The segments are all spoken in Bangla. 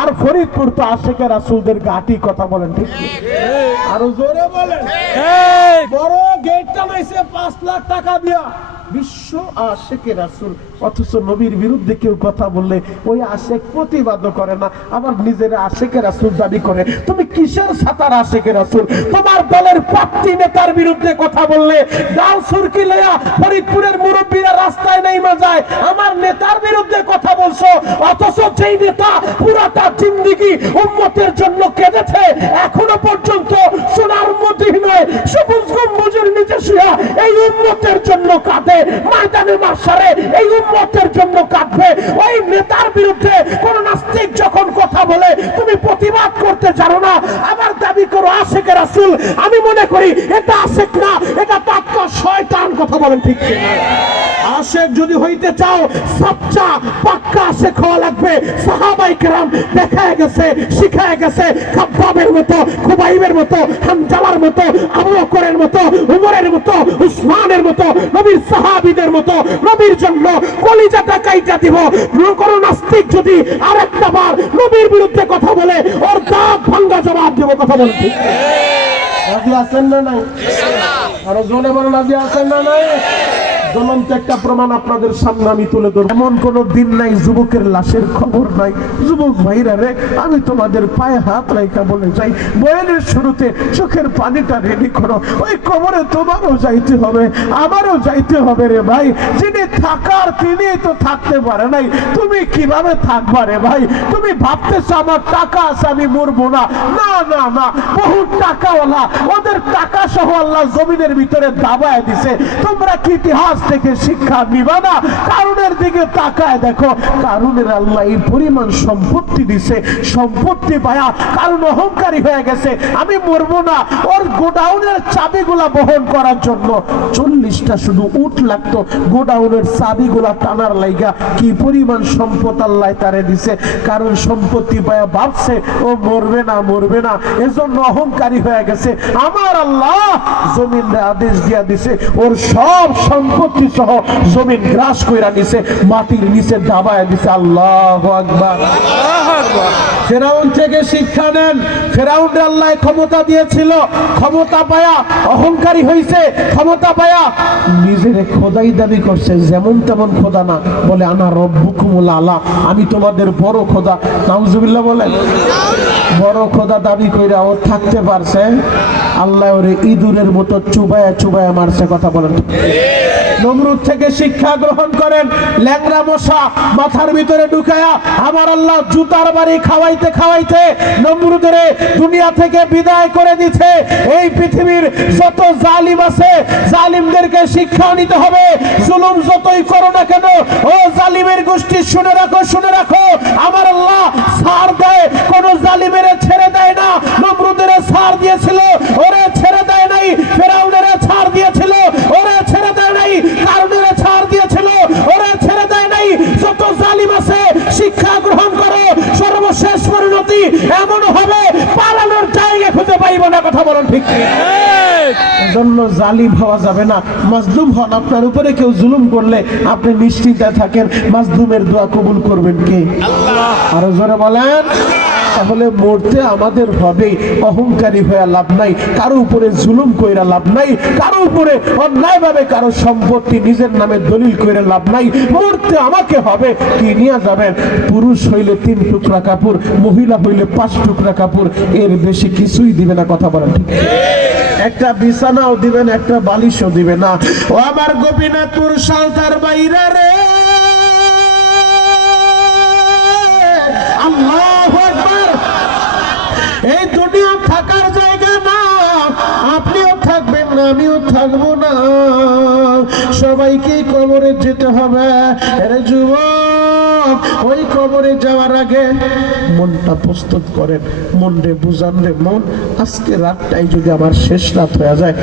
আর ফরিদপুর তো আশেকে রাসূলদের ঘাঁটি, কথা বলেন ঠিক? আরো জোরে বলেন। বড় গেটটা নাইছে 5 লাখ টাকা দিয়া, বিশ্ব আশেকে রাসূল। অথচ নবীর বিরুদ্ধে কেউ কথা বললে ওই আশেক প্রতিবাদ করে না, আবার নিজের আশেকে রাসূল দাবি করে। তুমি কিসের সাতার আশেকে রাসূল? তোমার দলের প্রার্থী নেতার বিরুদ্ধে কথা বললে ডাল সুরকি লয়া ফরিদপুরের মুরব্বীরা রাস্তায় নেমে যায়, আমার নেতার বিরুদ্ধে কথা বলছো। অথচ যেই নেতা পুরাটা জিন্দেগি উম্মতের জন্য কেঁদেছে, এখনো পর্যন্ত সোনার মদিনায় সবুজ গম্বুজের নিচে শুয়ে এই উম্মতের জন্য কাঁদে, ময়দানে মাশারে এই উম্মতের জন্য কাঁদবে। ওই নেতার বিরুদ্ধে কোন নাস্তিক যখন কথা বলে তুমি প্রতিবাদ করতে জানো না, আবার দাবি করো আশেকে রাসূল। আমি মনে করি এটা আশেক না, এটা পাক্কা শয়তান, কথা বলেন ঠিক কিনা? আশেক যদি হইতে চাও সচ্চা পাক্কা আশেক হওয়া লাগবে। সাহাবায়ে কেরাম দেখায় গেছে, শিখায় গেছে, খাব্বাবের মতো, খুবাইবের মতো, হানজালার মতো, আবু বকরের মতো, উমরের মতো, উসমানের মতো, নবীর সাহাবীদের মতো নবীর জন্য কলিজাটা কাইটা দিব। কোন নাস্তিক যদি আরেকটা বার নবীর বিরুদ্ধে কথা বলে ওর দাঁত ভাঙা জবাব দেব, কথা বলেন ঠিক? রাজি আছেন না নাই? আরো জোরে বলেন রাজি আছেন না নাই? জ্বলন্ত একটা প্রমাণ আপনাদের সামনে আমি তুলে ধরব। এমন কোন দিন নাই যুবকের লাশের খবর নাই। যুবক ভাইরা রে, আমি তোমাদের পায়ে হাত রাইখা বলে যাই, বয়ানের শুরুতে চোখের পানিটা রেডি করো। ওই কবরে তোমারও যাইতে হবে, আমারও যাইতে হবে রে ভাই। যিনি থাকার তিনি তো থাকতে পারে নাই, তুমি কিভাবে থাকবা রে ভাই? তুমি ভাবতেছো আমার টাকা আছে আমি মরবো না। না না না, বহু টাকাওয়ালা, ওদের টাকা সহ আল্লাহ জমিনের ভিতরে দাবায় দিছে। তোমরা কি ইতিহাস থেকে শিক্ষা নিবা না? কারুনের দিকে তাকায় দেখো, কারুনের আল্লাহ এই পরিমাণ সম্পত্তি দিছে, সম্পত্তি পায়া কারণ অহংকারী হয়ে গেছে, আমি মরবো না। ওর গোডাউনের চাবিগুলা বহন করার জন্য 40টা শুধু উট লাগতো গোডাউনের চাবিগুলা টানার লাইগা। কি পরিমাণ সম্পদ আল্লাহ তারে দিছে, কারণ সম্পত্তি পায়া ভাবছে ও মরবে না, মরবে না, এজন্য অহংকারী হয়ে গেছে। আমার আল্লাহ জমিনে আদেশ দিয়া দিছে ওর সব সম্পত্তি সহ জমিন গ্রাস কইরা নিছে, মাটির নিচে দাবায় দিছে। আল্লাহু আকবার। ফেরাউন থেকে শিক্ষা নেন। ফেরাউনকে আল্লাহ ক্ষমতা দিয়েছিল, ক্ষমতা পায়া অহংকারী হইছে, ক্ষমতা পায়া নিজের খোদাই দাবি করছে। যেমন তেমন খোদা না, বলে আনা রব্বুকুমুল আলা, আমি তোমাদের বড় খোদা। নাউজুবিল্লাহ বলেন। বড় খোদা দাবি কইরা ও থাকতে পারছে, আল্লাহ ওরে ইঁদুরের মতো চুবায়া চুবায়া মারছে, কথা বলেন। নমরুদ থেকে শিক্ষা গ্রহণ করেন। ল্যাংড়া মশা মাথার ভিতরে ঢুকায়া আমার আল্লাহ জুতার বাড়ি খাওয়াইতে খাওয়াইতে নমরুদের দুনিয়া থেকে বিদায় করে দিচ্ছে। এই পৃথিবীর যত জালিম আছে, জালিমদেরকে শিক্ষা নিতে হবে। জুলুম যতই করো না কেন, ও জালিমের গোষ্ঠী শুনে রাখো, শুনে রাখো, আমার আল্লাহ ছাড় দেয়, কোন জালিমের ছেড়ে দেয় না। নমরুদের ছাড় দিয়েছিল, ওরে ছেড়ে দেয় নাই। ফেরাউনের ছাড় দিয়েছিল, ওরে ছেড়ে দেয় নাই। কারণের ছাড় দিয়েছিল, ওরে ছেড়ে দেয় নাই। যত জালিম আছে শিক্ষা গ্রহণ করো, সর্বশেষ পরিণতি এমন হবে পালানোর জায়গা খুঁজে পাইব না, কথা বলেন ঠিক কি? এজন্য জালিম হওয়া যাবে না, মাজলুম হন। আপনার উপরে কেউ জুলুম করলে আপনি নিশ্চিন্তায় থাকেন, মাজলুমের দোয়া কবুল করবেন কে? আল্লাহ। আরো জোরে বলেন। তাহলে মরতে আমাদের হবে, অহংকারী হয়ে লাভ নাই, কারো উপরে জুলুম কইরা লাভ নাই, কারো উপরে অন্যায় ভাবে কারো সম্পত্তি নিজের নামে দলিল কইরা লাভ নাই। মরতে আমাকে হবে। কি নিয়ে যাবেন? পুরুষ হইলে 3 টুকরা কাপড়, মহিলা হইলে 5 টুকরা কাপড়, এর বেশি কিছুই দিবে না, কথা বলেন ঠিক? একটা বিছানাও দিবেন, একটা বালিশও দিবে না। ও আমার গোপীনাথপুর সালতার বাইরা রে, আল্লাহু আকবার। এই দুনিয়া থাকার জায়গা না, আপনিও থাকবেন না, আমিও থাকবো না, সবাইকে কবরে যেতে হবে। আরে যুবক, ওই কবরে যাওয়ার আগে মনটা প্রস্তুত করেন। মনরে বুঝান রে মন, আজকে রাতটাই যদি আমার শেষ রাত হয়ে যায়,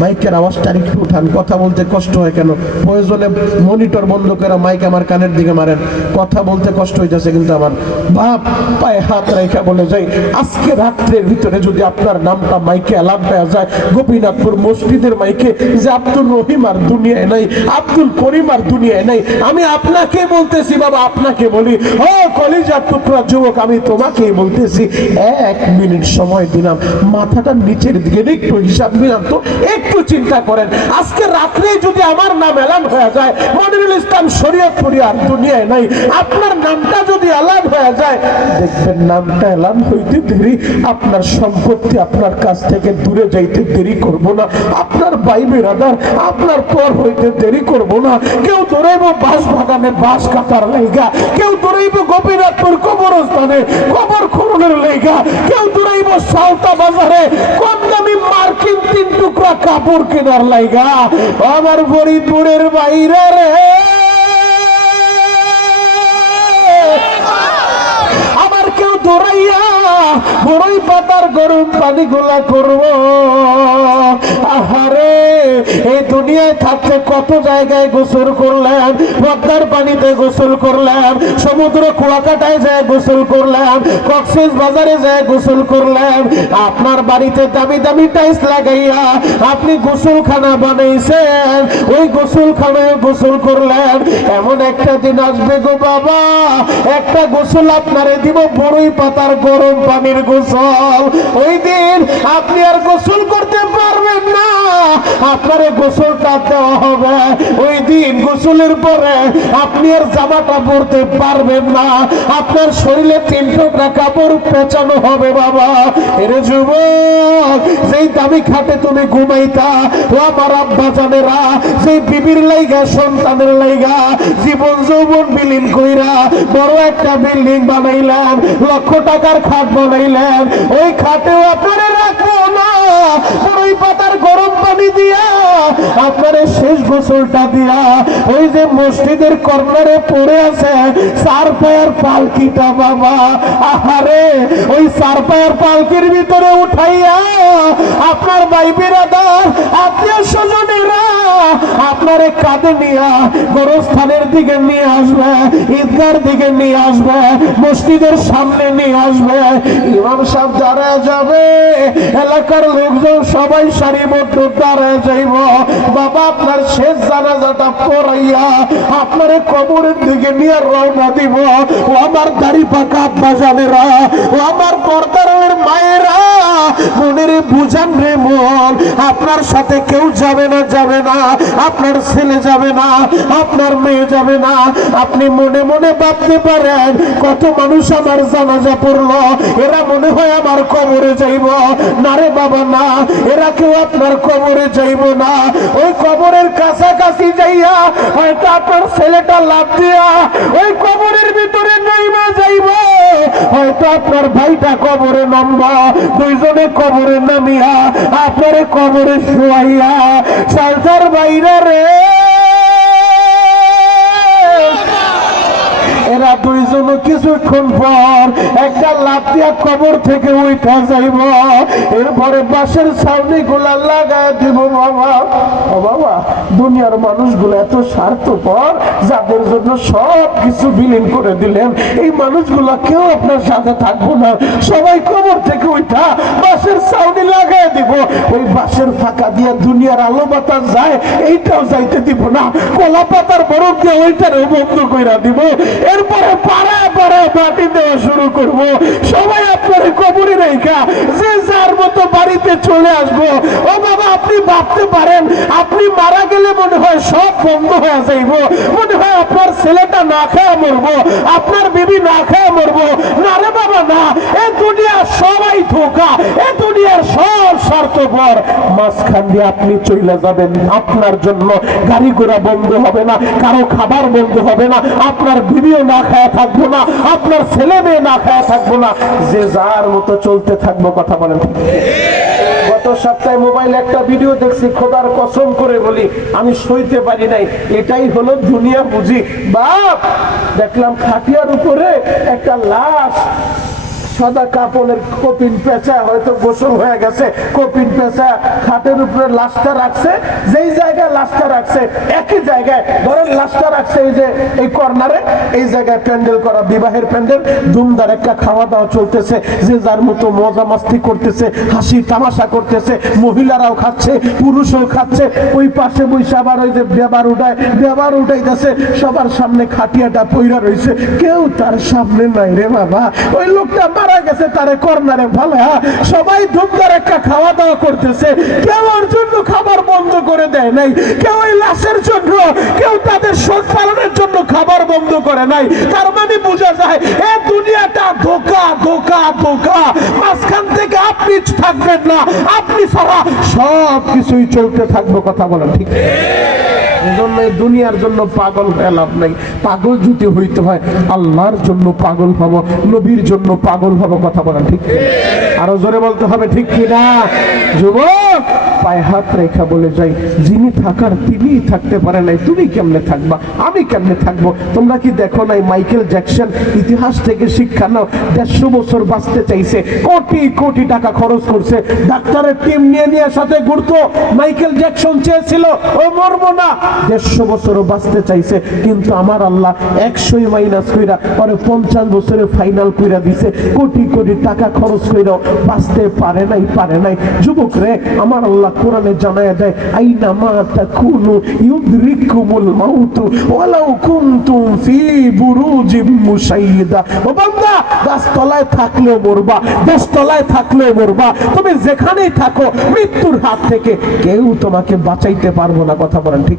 মাইকের আওয়াজটা একটু উঠান, কথা বলতে কষ্ট হয় কেন? প্রয়োজনে মনিটর বন্ধ করে মাইক আমার কানের দিকে মারেন, কথা বলতে কষ্ট হইতেছে। কিন্তু আমার বাপ পায়ে হাত রেখা বলে যাই, আজকে রাত্রের ভিতরে যদি আপনার নামটা মাইকে অ্যালার্ম দেওয়া যায় গোপীনাথপুর মসজিদের মাইকে, যে আব্দুল রহিম আর দুনিয়ায় নাই, আব্দুল করিম আর দুনিয়ায় নাই, আমি আপনাকে বলতেছি বাবা আপনাকে বলি, ও কলিজার টুকরা যুবক, আমি তোমাকেই বলতেছি, 1 মিনিট সময় দিলাম, মাথাটা নিচের দিকে একটু হিসাব দিলাম তো, একটু চিন্তা করেন, আজকে রাত্রে যদি আমার নাম এলান হয়ে যায়, মনিরুল ইসলাম শরীয়তপুরি আর দুনিয়ায় নাই, আপনার নামটা যদি এলান হয়ে যায়, দেখবেন নামটা এলান হইতে দেরি, আপনার সম্পত্তি আপনার কাছ থেকে দূরে যাইতে দেরি করব না, আপনার ভাই বেরাদার আপনার পর হইতে দেরি করব না। কেউ দৌড়াইব বাঁশ বাগানে বাঁশ কাটার লাইগা, কেউ দৌড়াইব গোপীনাথপুর কবরস্থানে কবর খননের লাইগা, কেউ দৌড়াইব সালতা বাজারে কম দামি মার্কিন 3 টুকরা কাপড় কেনার লাইগা। আমার ফরিদপুরের বাইরে রে, আমার কেউ দৌড়াইয়া বড়ই পাতার গরম পানি গোলা করবো। আহারে, এই দুনিয়ায় থাকতে কত জায়গায় গোসল করলাম, পদ্মার পানিতে গোসল করলাম, সমুদ্র কুয়াকাটায় যায় গোসল করলাম, কক্সেস বাজারে যায় গোসল করলাম, আপনার বাড়িতে দামি দামি টাইলস লাগাইয়া আপনি গোসলখানা বানাইছেন, ওই গোসলখানায় গোসল করলেন। এমন একটা দিন আসবে গো বাবা, একটা গোসল আপনারে দিব বড়ই পাতার গরম পানির গোসল, ওই দিন আপনি আর গোসল করতে পারবেন না, আপনারে গোসলটা দেওয়া হবে, ওই দিন গোসলের পরে আপনি আর জামাটা পরতে পারবেন না, আপনার শরীরে 3 টুকরা কাপড় পেঁচানো হবে বাবা। এরে যুবক, যেই দামি খাটে তুমি ঘুমাইতা, ও আমার আব্বা জানেরা, সেই বিবির লাইগা সন্তানের লাইগা জীবন যৌবন বিলীন কইরা বড় একটা বিল্ডিং বানাইলাম, লক্ষ টাকার খাট বানাইলেন, ওই খাটেও আপনারা রাখবো না, বড়ই পাতার গরম পানি দিয়া আপনারে শেষ গোসলটা দিয়া ওই যে মসজিদের কর্নারে পড়ে আছে 4 পায়ার পালকিটা বাবা, আহারে, ওই 4 পায়ার পালকির ভিতরে উঠাইয়া আপনার ভাই বিরাদার আত্মীয় স্বজনেরা আপনারে কাঁধে নিয়া গোরস্থানের দিকে নিয়ে আসবে, ঈদগার দিকে নিয়ে আসবে, মসজিদের সামনে নিয়ে আসবে, ইমাম সাহেব দাঁড়ায় যাবে, এলাকার লোকজন সবাই সারিবদ্ধ দাঁড়ায় যাইব, বাবা আপনার শেষ জানাজাটা পড়াইয়া আপনারে কবরের দিকে নিয়ে রওনা দিব। ও আমার দাড়ি পাকা আব্বা জানেরা, ও আমার পর্দারের মায়েরা, মনের বুঝান রে মন, আপনার সাথে কেউ যাবে না, যাবে না, আপনার ছেলে যাবে না, আপনার মেয়ে যাবে না, আপনি মনে মনে ভাবতে পারেন কত মানুষ আমার জানাজা পড়লো, এরা মনে হয় আমার কবরে যাইব না, রে বাবা না, এরা কেউ আপনার কবরে যাইব না, ওই কবরের কাছাকাছি যাইয়া হয়তো আপনার ছেলেটা লাফ দিয়া ওই কবরের ভিতরে নাইমা যাইব, হয়তো আপনার ভাইটা কবরে নামবা, দুইজনে কবরে নামিয়া আপনারে কবরে শুয়াইয়া সালতার বাইরে রে, এরা দুইজন কিছুক্ষণ পর একটা লাফ দিয়া কবর থেকে উঠা যাইব, এরপরে বাঁশের ছাউনি গুলা লাগায় দিব বাবা। ও বাবা, দুনিয়ার মানুষগুলো এত স্বার্থপর, যাদের জন্য সব কিছু বিলীন করে দিলেন, এই মানুষগুলা কেউ আপনার সাথে থাকবো না, সবাই কবর থেকে উঠা বাঁশের ছাউনি লাগায় দিব, ওই বাঁশের ফাঁকা দিয়া দুনিয়ার আলো বাতাস যায়, এইটাও যাইতে দিব না, কলা পাতার বরফ দিয়ে ওইটারও বন্ধ কইরা দিব, এরপরে পাড়ায় পাড়ায় মাটি দেওয়া শুরু করব, সবাই আপনার কবরে রেখা যে যার মতো বাড়িতে চলে আসবো। ও বাবা, আপনি ভাবতে পারেন আপনি মারা গেলে মনে হয় সব বন্ধ হয়ে যাইব, মনে হয় আপনার ছেলেটা না খেয়ে মরবো, আপনার বিবি না খেয়ে মরবো, না রে বাবা না, এ দুনিয়া সবাই ধোঁকা, এ দুনিয়ার সব স্বার্থপর, মাঝখান দিয়ে আপনি চলে যাবেন, আপনার জন্য গাড়ি ঘোড়া বন্ধ হবে না, কারো খাবার বন্ধ হবে না, আপনার বিবিও না খায়া থাকবো না, আপনার ছেলে মেয়ে না খায়া থাকবো না, যে যার মতো চলতে থাকবো। কথা বলেন। গত সপ্তাহে মোবাইলে একটা ভিডিও দেখছি, খোদার কসম করে বলি আমি সইতে পারি নাই, এটাই হলো দুনিয়া বুঝি। বাপ, দেখলাম খাটিয়ার উপরে একটা লাশ, সাদা কাপড়ের কপিন পেঁচা, হয়তো গোসল হয়ে গেছে, কপিন পেঁচা খাটের উপরে লাশটা রাখছে, যেই জায়গায় লাশটা রাখছে একই জায়গায় ধরেন লাশটা রাখছে এই যে এই কর্নারে, এই জায়গায় প্যান্ডেল করা, বিবাহের প্যান্ডেল, ধুমধার একটা খাওয়া দাওয়া চলতেছে, যে যার মতো মজা মাস্তি করতেছে, হাসি তামাশা করতেছে, মহিলারাও খাচ্ছে, পুরুষও খাচ্ছে, ওই পাশে বসে আবার ওই যে বেবার উঠাইতেছে, সবার সামনে খাটিয়াটা পইরা রয়েছে, কেউ তার সামনে নাই রে বাবা, ওই লোকটা মারা গেছে তারে কর্নারে ভালো, সবাই ধুমধার একটা খাওয়া দাওয়া করতেছে, কেউ ওর জন্য খাবার বন্ধ করে দেয় নাই, কেউ ওই লাশের জন্য, কেউ তাদের শোক পালনের জন্য খাবার বন্ধ করে নাই। তার মানে বোঝা যায় এ দুনিয়াটা ধোঁকা ধোঁকা ধোঁকা, মাঝখান থেকে আপনি থাকবেন না, আপনি ছাড়া সব কিছুই চলতে থাকবে। কথা বলেন ঠিক? এজন্য দুনিয়ার জন্য পাগল হয়ে লাভ নাই। পাগল যদি হইতে হয় আল্লাহর জন্য পাগল হব, নবীর জন্য পাগল হব। কথা বলেন ঠিক? আরো জোরে বলতে হবে ঠিক কিনা? যুবক পায়ে হাত রেখা বলে যাই, যিনি থাকার তিনি থাকতে পারে নাই, তুমি কেমনে থাকবা, আমি কেমনে থাকবো? তোমরা কি দেখো নাই মাইকেল জ্যাকসন ইতিহাস থেকে শিক্ষা নাও, 150 বছর বাঁচতে চাইছে, কোটি কোটি টাকা খরচ করছে, ডাক্তারের টিম নিয়ে সাথে ঘুরতো। মাইকেল জ্যাকসন চেয়েছিল ও মরবো না, 150 বছরও বাঁচতে চাইছে, কিন্তু আমার আল্লাহ 100 মাইনাস কইরা পরে 50 বছরে ফাইনাল কইরা দিছে, কোটি কোটি টাকা খরচ কইরাও বাঁচতে পারে নাই। যুবক রে, আমার আল্লাহ কোরআনে জানায় দেয়, আইনা মা তাকুনু ইউদরিকুমুল মাউত ওয়ালাউ কুনতুম ফি বুরুজিম মুশাইয়্যিদা। ও বান্দা, গাছতলায় থাকলেও মরবা, দেশতলায় থাকলেও মরবা, তুমি যেখানেই থাকো মৃত্যুর হাত থেকে কেউ তোমাকে বাঁচাইতে পারবো না। কথা বলেন ঠিক?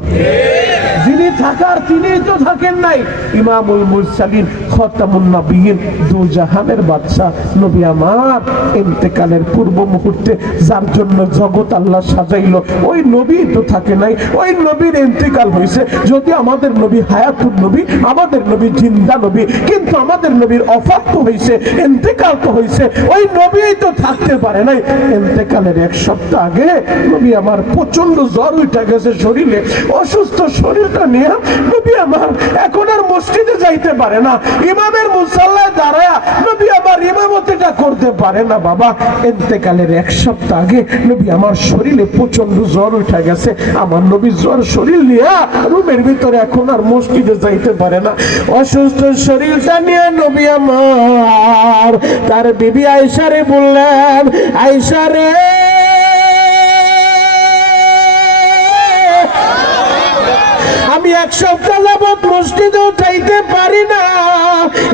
যিনি থাকার তিনি তো থাকেন নাই। ইমামুল মুরসালিন, খাতামুন নবিয়্যিন, দু জাহানের বাদশা নবী আমার ইন্তেকালের পূর্ব মুহূর্তে যার জন্য জগৎ আল্লাহ সাজাইলো, ওই নবী তো থাকে নাই, ওই নবীর ইন্তেকাল হয়েছে। যদি আমাদের নবী হায়াতুন নবী, আমাদের নবী জিন্দা নবী, কিন্তু আমাদের নবীর ওফাত তো হয়েছে, ইন্তেকাল তো হয়েছে, ওই নবী তো থাকতে পারে নাই। ইন্তেকালের 1 সপ্তাহ আগে নবী আমার প্রচন্ড জ্বর উঠে গেছে শরীরে, অসুস্থ শরীরটা নিয়ে নবী আমার এখন আর মসজিদে যাইতে পারে না, ইমামের মুসাল্লায় দাঁড়ায় নবী আমার ইমামতিটা করতে পারে না। বাবা, ইন্তেকালের 1 সপ্তাহ আগে নবী আমার শরীরে প্রচন্ড জ্বর উঠে গেছে, আমার নবী জ্বর শরীর নিয়ে রুমের ভিতরে এখন আর মসজিদে যাইতে পারে না। অসুস্থ শরীরটা নিয়ে নবী আমার তার বিবি আয়েশারে বললেন, আয়েশা রে, আমি 1 সপ্তাহ যাবত মসজিদেও যাইতে পারি না,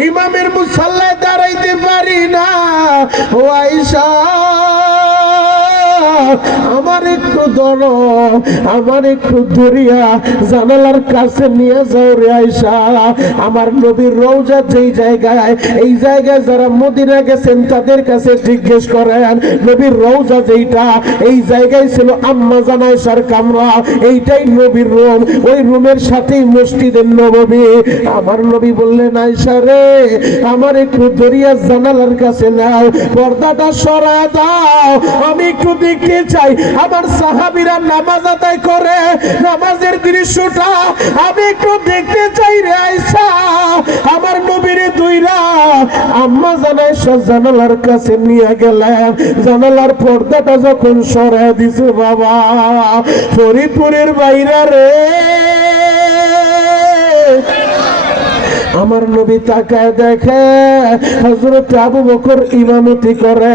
ইমামের মুসাল্লায় দাঁড়াইতে পারি না। ও আয়েশা, আমার একটু ধরো, আমার একটু ধরিয়া জানালার কাছে নিয়ে যাও রে আয়েশা। আমার নবীর রওজা যেই জায়গায়, এই জায়গায় যারা মদিনা গেছেন তাদের কাছে জিজ্ঞেস করেন, নবীর রওজা যেইটা, এই জায়গায় ছিল আম্মা জান আয়েশার কামরা, এইটাই নবীর রুম, ওই রুমের সাথেই মসজিদের নববী। আমার নবী বললেন, আয়েশা রে, আমার একটু ধরিয়া জানালার কাছে নাও, পর্দাটা সরায় দাও, আমি একটু দেখতে চাই আমার সাহাবীরা নামাজ আদায় করে, নামাজের দৃশ্যটা আমি একটু দেখতে চাই রে আয়েশা। আমার নবীর দুইরা আম্মা জান আয়েশা জানালার কাছে নিয়ে গেলেন, জানালার পর্দাটা যখন সরায় দিছে, বাবা ফরিদপুরের বাইরা রে, আমার নবী তাকায় দেখে হযরত আবু বকর ইমামতি করে।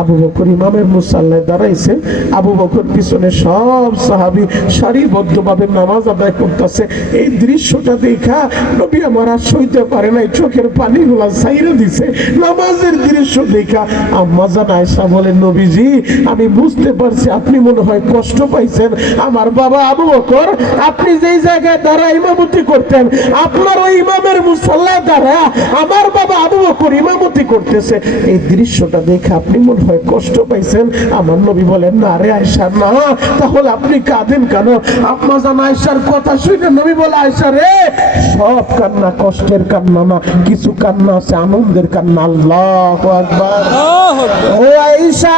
আবু বকর ইমামের মুসাল্লায় দাঁড়াইছেন, আবু বকর পিছনে সব সাহাবী সারিবদ্ধভাবে নামাজ আদায় করতেছে। এই দৃশ্যটা দেখা নবী আমার আর সইতে পারে নাই, চোখের পানিগুলা ছাইরে দিছে নামাজের দৃশ্য দেখা। আম্মা জান আয়েশা বলেন, নবীজি, আমি বুঝতে পারছি আপনি মনে হয় কষ্ট পাইছেন। আমার বাবা আবু বকর, আপনি যেই জায়গায় দাঁড়ায় ইমামতি করতেন, আপনার ওই ইমামের মুসাল্লায় দাঁড়ায় আমার বাবা আবু বকর ইমামতি করতেছে, এই দৃশ্যটা দেখে আপনি মনে হয় কষ্ট পাইছেন। আমার নবী বলেন, না রে আয়েশা, না। তাহলে আপনি কাঁদেন কেন? আম্মা জান আয়েশার কথা শুনে নবী বলে, আয়েশা রে, সব কান্না কষ্টের কান্না না, কিছু কান্না আছে আনন্দের কান্না। আল্লাহু আকবার। ও আয়েশা,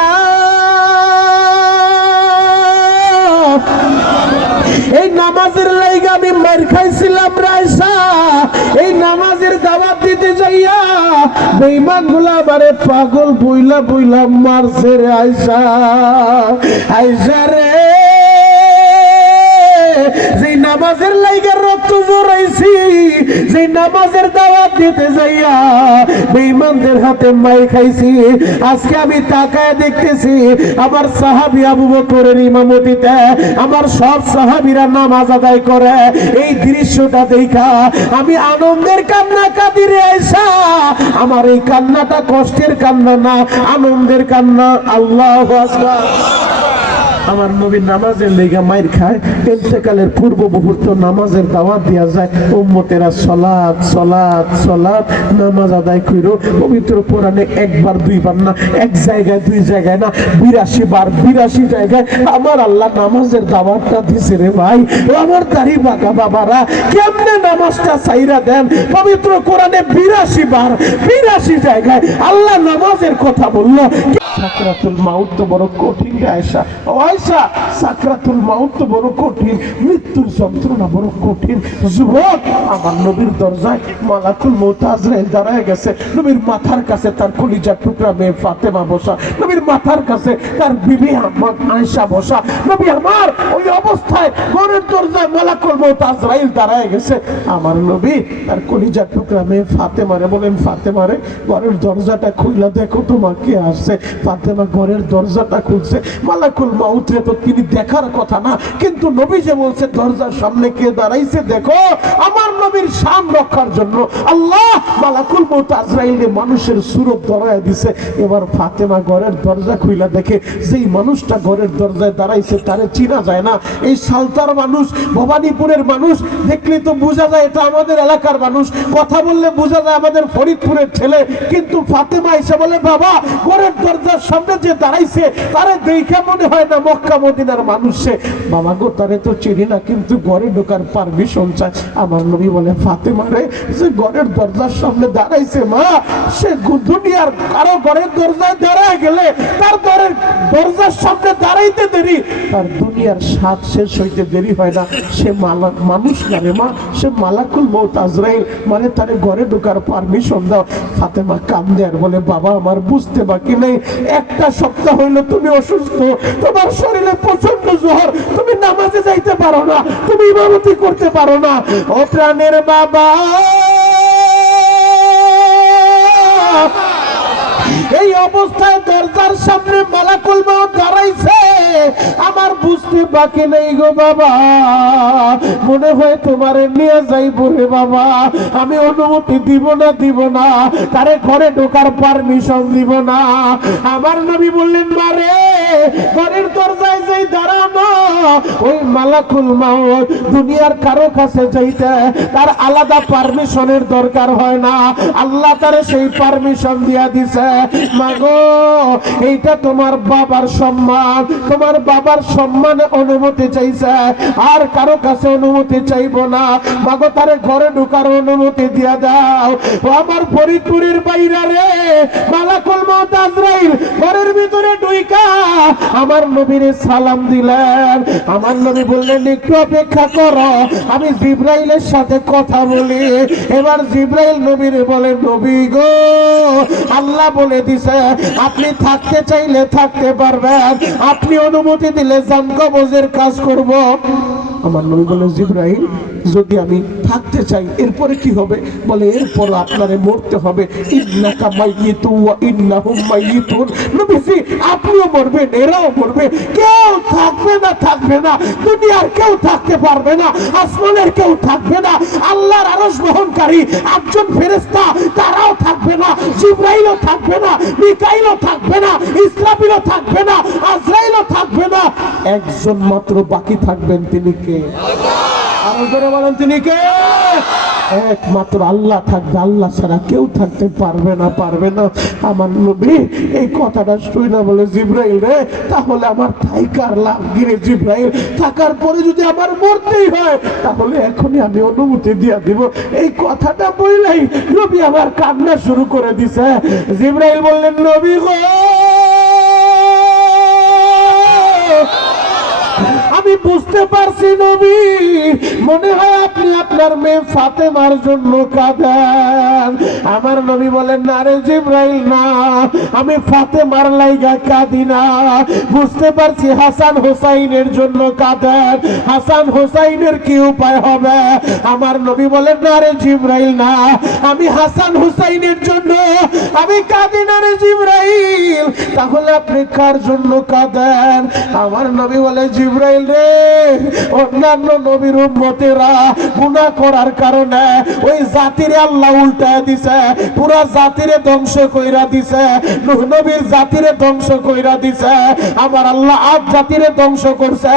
এই নামাজের লাইগা আমি মার খাইছিলাম রাইসা, এই নামাজের দাওয়াত দিতে যাইয়া বেঈমান গুলা আমারে পাগল বইলা বইলা মারছে রে আয়েশা। আয়েশা রে, যেই নামাজের লাইগা রক্ত জোরাইছি, যেই নামাজের দাওয়াত দিতে যাইয়া বেঈমানদের হাতে মাই খাইছি, আজকে আমি তাকায় দেখতেছি আমার সাহাবী আবু বকরের ইমামতিতে আমার সব সাহাবীরা নামাজ আদায় করে। এই দৃশ্যটা দেখা আমি আনন্দের কান্না কাঁদি রে আয়েশা। আমার এই কান্নাটা কষ্টের কান্না না, আনন্দের কান্না। আল্লাহু আকবার। আমার নবী নামাজের লেগা মাইর খায়, ইন্তেকালের পূর্ব মুহূর্ত নামাজের দাওয়াত দেয়া যায়, উম্মতেরা সালাত সালাত সালাত নামাজ আদায় কইরো। পবিত্র কোরআনে একবার দুইবার না, এক জায়গায় দুই জায়গায় না, 82 বার 82 জায়গায় আমার আল্লাহ নামাজের দাওয়াতটা দিছে রে ভাই। ও আমার দাড়ি বাঁকা বাবারা, কেমনে নামাজটা চাইরা দেন? পবিত্র কোরআনে 82 বার 82 জায়গায় আল্লাহ নামাজের কথা বললো। সাকরাতুল মাউত তো বড় কঠিন রে আয়েশা। ও আয়েশা, সাকরাতুল মাউত তো বড় কঠিন, মৃত্যুর যন্ত্রণা বড় কঠিন। যুবক, আমার নবীর দরজায় মালাকুল মউত আজরাইল দাঁড়ায় গেছে। নবীর মাথার কাছে তার কলিজার টুকরা মেয়ে ফাতেমা বসা, নবীর মাথার কাছে তার বিবি আয়েশা বসা। নবী আমার ওই অবস্থায় ঘরের দরজায় মালাকুল মউত আজরাইল দাঁড়ায় গেছে। আমার নবী তার কলিজার টুকরা মেয়ে ফাতেমারে বলেন, ফাতেমারে ঘরের দরজাটা খুইলা দেখো তোমাকে আসছে। ফাতেমা ঘরের দরজাটা খুলছে। মালাকুল মাউতরে তো তিনি দেখার কথা না, কিন্তু নবী যে বলছে দরজার সামনে কে দাঁড়াইছে দেখো, আমার নবীর শান রক্ষার জন্য আল্লাহ মালাকুল মাউত আজরাইলে মানুষের সুরত ধরায় দিছে। এবার ফাতেমা ঘরের দরজা খুইলা দেখে যেই মানুষটা ঘরের দরজায় দাঁড়াইছে তারে চিনা যায় না। এই সালতার মানুষ, ভবানীপুরের মানুষ, দেখলে তো বোঝা যায় এটা আমাদের এলাকার মানুষ, কথা বললে বোঝা যায় আমাদের ফরিদপুরের ছেলে। কিন্তু ফাতেমা এসে বলে, বাবা ঘরের দরজার সামনে যে দাঁড়াইছে তারে দেখে মনে হয় না মক্কা মদিনার মানুষ সে। বাবা গো, তারে তো চিনি না, কিন্তু ঘরে ঢোকার পারমিশন চাই। আমার নবী বলে, ফাতেমা রে, যে ঘরের দরজার সামনে দাঁড়াইছে মা, সে দুনিয়ার কারো ঘরের দরজায় দাঁড়ায় গেলে তার ঘরের দরজার সামনে দাঁড়াইতে দেরি, তার দুনিয়ার স্বাদ শেষ হইতে দেরি হয় না। সে মানুষ না রে মা, সে মালাকুল মউত আজরাইল, মানে তারে ঘরে ঢোকার পারমিশন দাও। ফাতেমা কান্দে আর বলে, বাবা আমার বুঝতে বাকি নেই, একটা সপ্তাহ হইলো তুমি অসুস্থ, তোমার শরীরে প্রচন্ড জ্বর, তুমি নামাজে যাইতে পারো না, তুমি ইমামতি করতে পারো না। ও প্রাণের বাবা, এই অবস্থায় দরজার সামনে মালাকুল মউত দাঁড়াইছে, আমার বুঝতে বাকি নেই গো বাবা, মনে হয় তোমারে নিয়ে যাইবো রে বাবা, আমি অনুমতি দিব না, তারে ঘরে ঢোকার পারমিশন দিব না। আমার নবী বললেন, মারে ঘরের দরজায় যেই দাঁড়ানো ওই মালাকুল মউত দুনিয়ার কারো কাছে যাইতে তার আলাদা পারমিশনের দরকার হয় না, আল্লাহ তারে সেই পারমিশন দিয়া দিছে। মাগো, এইটা তোমার বাবার সম্মান, তোমার বাবার সম্মানে অনুমতি চাইছে, আর কারো কাছে অনুমতি চাইবো না। মাগো, তারে ঘরে ঢোকার অনুমতি দিয়া দাও। ও আমার ফরিদপুরের বাইরা রে, মালাকুল মউত আজরাইল ঘরের ভিতরে ঢুইকা আমার নবীরে সালাম দিলেন। আমার নবী বললেন, একটু অপেক্ষা করো, আমি জিবরাইলের সাথে কথা বলি। এবার জিবরাইল নবীরে বলে, নবী গো, আল্লাহ বলে দিছে আপনি থাকতে চাইলে থাকতে পারবেন, আপনি অনুমতি দিলে জান কবজের কাজ করব। আমার নবী বলে, জিবরাইল যদি আমি থাকতে চাই এরপরে কি হবে? বলে, এরপর আপনারে মরতে হবে। ইন্নাকা মাইয়িতু ওয়া ইন্নাহুম মাইয়িতুন। নবীজি আপনিও মরবেন, এরাও মরবে, কেউ থাকবে না, দুনিয়ার কেউ থাকতে পারবে না, আসমানের কেউ থাকবে না, আল্লাহর আরশ বহনকারী 8 জন ফেরেশতা তারাও থাকবে না, জিবরাইলও থাকবে না, মিকাইলও থাকবে না, ইসরাফিলও থাকবে না, আজরাইলও থাকবে না, একজন মাত্র বাকি থাকবেন। তিনি কে? আরো জোরে বলেন, তিনি কে? একমাত্র আল্লাহ থাকবে, আল্লাহ ছাড়া কেউ থাকতে পারবে না। আমার নবী এই কথাটা শুনে বলে, জিবরাইল রে, তাহলে আমার থাইকার লাভ গিরে জিবরাইল, থাকার পরে যদি আমার মরতেই হয় তাহলে এখনই আমি অনুমতি দিয়ে দিব। এই কথাটা বললেই নবী আবার কান্না শুরু করে দিছে। জিবরাইল বললেন, নবী গো, আমি বুঝতে পারছি নবী, মনে হয় আপনি আপনার মেয়ে ফাতেমার জন্য কাঁদেন। আমার নবী বলেন, না রে জিবরাইল, না, আমি ফাতেমার লাইগা কাঁদি না, বুঝতে পারছি হাসান হোসাইনের জন্য কাঁদেন। হাসান হোসাইনের কি উপায় হবে? আমার নবী বলেন, না রে জিবরাইল, না, আমি হাসান হোসাইনের জন্য আমি কাঁদি না রে জিবরাইল, তাহলে আপনি কার জন্য কাঁদেন? আমার নবী বলে, জিবরাইল রে, অন্যান্য নবীর উম্মতেরা গুনাহ করার কারণে ওই জাতিরে আল্লাহ উল্টায় দিছে, পুরা জাতিরে ধ্বংস কইরা দিছে, নূহ নবীর জাতিরে ধ্বংস কইরা দিছে। আমার আল্লাহ আদ জাতিরে ধ্বংস করছে,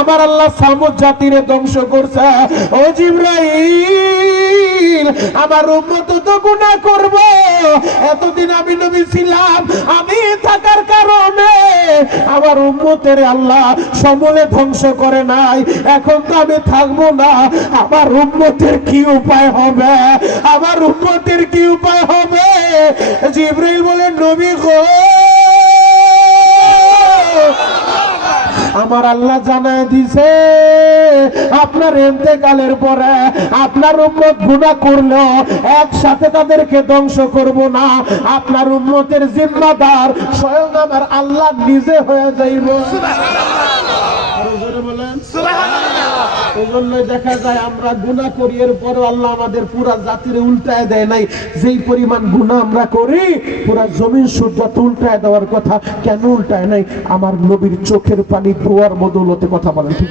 আমার আল্লাহ সামুদ জাতিরে ধ্বংস করছে। ও জিবরাইল, আমার উম্মত তো গুনাহ করব, এতদিন আমি নবী ছিলাম, আমি থাকার কারণে আমার উম্মতের আল্লাহ সমূলে ধ্বংস করে নাই, এখন তো আমি থাকবো না, আমার উম্মতের কি উপায় হবে? আমার উম্মতের কি উপায় হবে? জিবরাইল বলেন, নবী গো, আমার আল্লাহ জানায় দিছে আপনার ইন্তেকালের পরে আপনার উম্মত গুনাহ করলো একসাথে তাদেরকে ধ্বংস করব না, আপনার উম্মতের জিম্মাদার স্বয়ং আমার আল্লাহ নিজে হয়ে যাইব। এজন্যই দেখা যায় আমরা গুনাহ করি, এর পরে আল্লাহ আমাদের পুরা জাতিরে উল্টায় দেয় নাই। যেই পরিমাণ গুনাহ আমরা করি, পুরা জমিন সূর্যত উল্টায় দেওয়ার কথা, কেন উল্টায় নাই? আমার নবীর চোখের পানি দোয়ার বদৌলতে। কথা বলেন ঠিক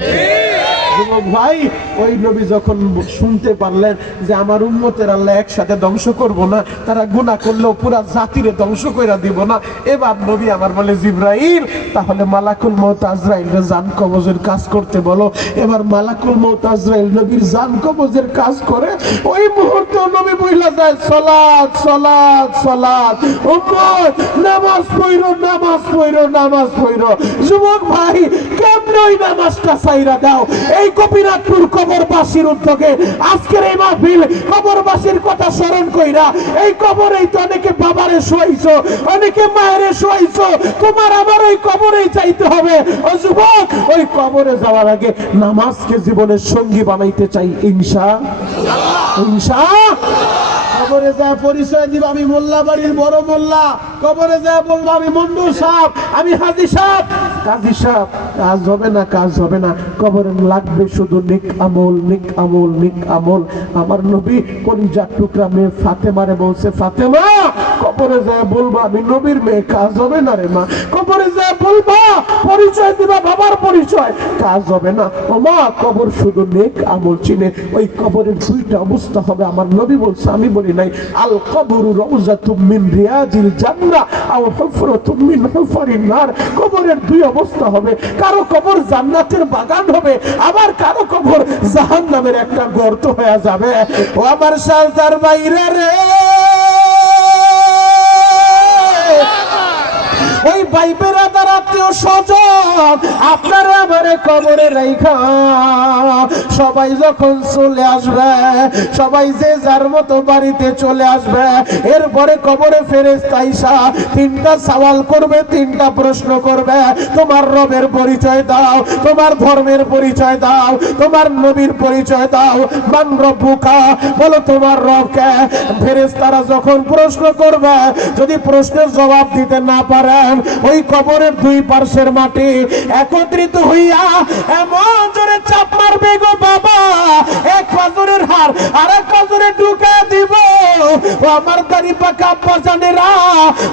ভাই? ওই নবী যখন শুনতে পারলেন যে আমার উম্মতের আল্লাহ একসাথে ধ্বংস করব না, তারা গুনাহ করলেও পুরা জাতিরে ধ্বংস কইরা দিব না, এবার নবী আমার বলে, জিবরাইল, তাহলে মালাকুল মউত আজরাইলের জান কবজের কাজ করতে বলো। এবার মালাকুল মউত আজরাইল নবীর জান কবজের কাজ করে, ওই মুহূর্তে নবী বইলা যায়, সালাত সালাত সালাত, উম্মত নামাজ পড়ো, নামাজ পড়ো, নামাজ পড়ো। যুবক ভাই, কেমনে ওই নামাজটা ছাইরা দাও? এই গোপীনাথপুর কবরবাসীর উদ্যোগে আজকের এই মাহফিল কবরবাসীর কথা স্মরণ কইরা, এই কবরেই তো অনেকে বাবারে শোয়াইছো, অনেকে মায়েরে শোয়াইছো, তোমার আমার ওই কবরেই চাইতে হবে। ও যুবক, ওই কবরে যাওয়ার আগে নামাজকে জীবনের সঙ্গী বানাইতে চাই ইনশাআল্লাহ। ইনশাআল্লাহ কবরে যায় পরিচয় দিব, আমি মোল্লা বাড়ির বড় মোল্লা। কবরে যায় বলবো, আমি মন্ডুর সাহেব, আমি হাজী সাহেব। কাজী সাহেব, কাজ হবে না, কাজ হবে না। কবরে লাগবে শুধু নেক আমল, নেক আমল, নেক আমল। আমার নবী কলিজার টুকরা মেয়ে ফাতেমারে বলছে, ফাতেমা, কবরে যায় বলবা আমি নবীর মেয়ে, কাজ হবে না রে মা। কবরে যায় বলবা, পরিচয় দিবা বাবার পরিচয়, কাজ হবে না। ও মা, কবর শুধু নেক আমল চিনে। ওই কবরের দুইটা অবস্থা হবে, আমার নবী বলছে, আমি বলি নাই। আল কবরু রাউযাতুম মিন রিয়াজিল জান্নাহ আও হুফরাতুম মিন হুফারিন নার। কবরের দুই অবস্থা হবে, কারো কবর জান্নাতের বাগান হবে, আবার কারো কবর জাহান্নামের একটা গর্ত হয়ে যাবে। ও আমার সালতার বাইরে রে, ওই ভাই বেরাদার আত্মীয় স্বজন আপনারা আমারে কবরে রাইখা সবাই যখন চলে আসবে, সবাই যে যার মতো বাড়িতে চলে আসবে, এরপরে কবরে ফেরেশতা আইসা তিনটা সওয়াল করবে, তিনটা প্রশ্ন করবে। তোমার রবের পরিচয় দাও, তোমার ধর্মের পরিচয় দাও, তোমার নবীর পরিচয় দাও। মান রব্বুকা, বলো তোমার রব কে। ফেরেশতারা যখন প্রশ্ন করবে, যদি প্রশ্নের জবাব দিতে না পারেন, ওই কবরের দুই পার্শ্বের মাটি একত্রিত হইয়া এমন জোরে চাপ মারবে গো বাবা, এক পাজরের হার আর এক পাজরে ঢুকে দিব। ও আমার দাড়ি পাকা আব্বা জানেরা,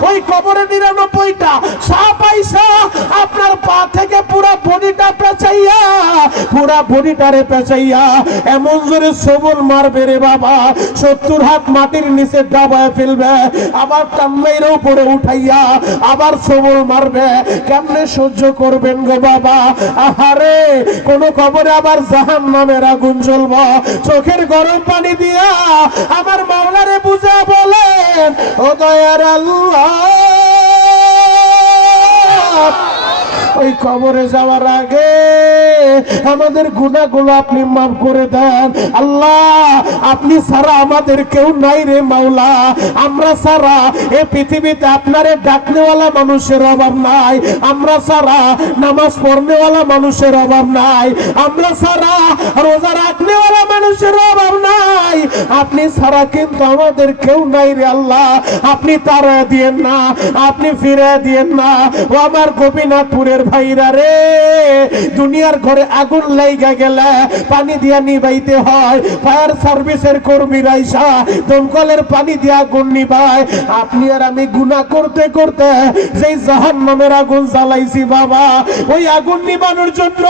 ওই কবরে 99টা সাপ আইসা আপনার পা থেকে পুরা বডিটা পেঁচাইয়া, পুরা বডিটারে পেঁচাইয়া এমন জোরে সবল মারবে রে বাবা, 70 হাত মাটির নিচে ডাবায় ফেলবে, আবার টান্নাইর উপরে উঠাইয়া আবার সবল মারবে। কেমনে সহ্য করবেন গো বাবা? আহারে, কোন কবরে আবার জাহান্নামের আগুন জ্বলবে। চোখের গরম পানি দিয়া আমার মাওলারে বুঝা বলেন, ও দয়ার আল্লাহ, ওই কবরে যাওয়ার আগে আমাদের গুনাহগুলো আপনি মাফ করে দেন আল্লাহ। আপনি ছাড়া আমাদের কেউ নাই রে মাওলা, আমরা ছাড়া এই পৃথিবীতে আপনারে ডাকনেওয়ালা মানুষের অভাব নাই, আমরা ছাড়া নামাজ পড়নেওয়ালা মানুষের অভাব নাই, আমরা ছাড়া রোজা রাখনেওয়ালা মানুষের অভাব নাই, আপনি ছাড়া কিন্তু আমাদের কেউ নাই রে আল্লাহ। আপনি তারা দিয়েন না, আপনি ফিরে দিয়েন না। ও আমার গোপীনাথপুরের ভাইরা রে, দুনিয়ার ঘরে আগুন লাইগা গেলে পানি দিয়া নিবাইতে হয়, ফায়ার সার্ভিসের কর্মীরা আইসা দমকলের পানি দিয়া আগুন নিভায়। আপনি আর আমি গুনাহ করতে করতে যেই জাহান্নামের আগুন জ্বালাইছি বাবা, ওই আগুন নিবানোর জন্য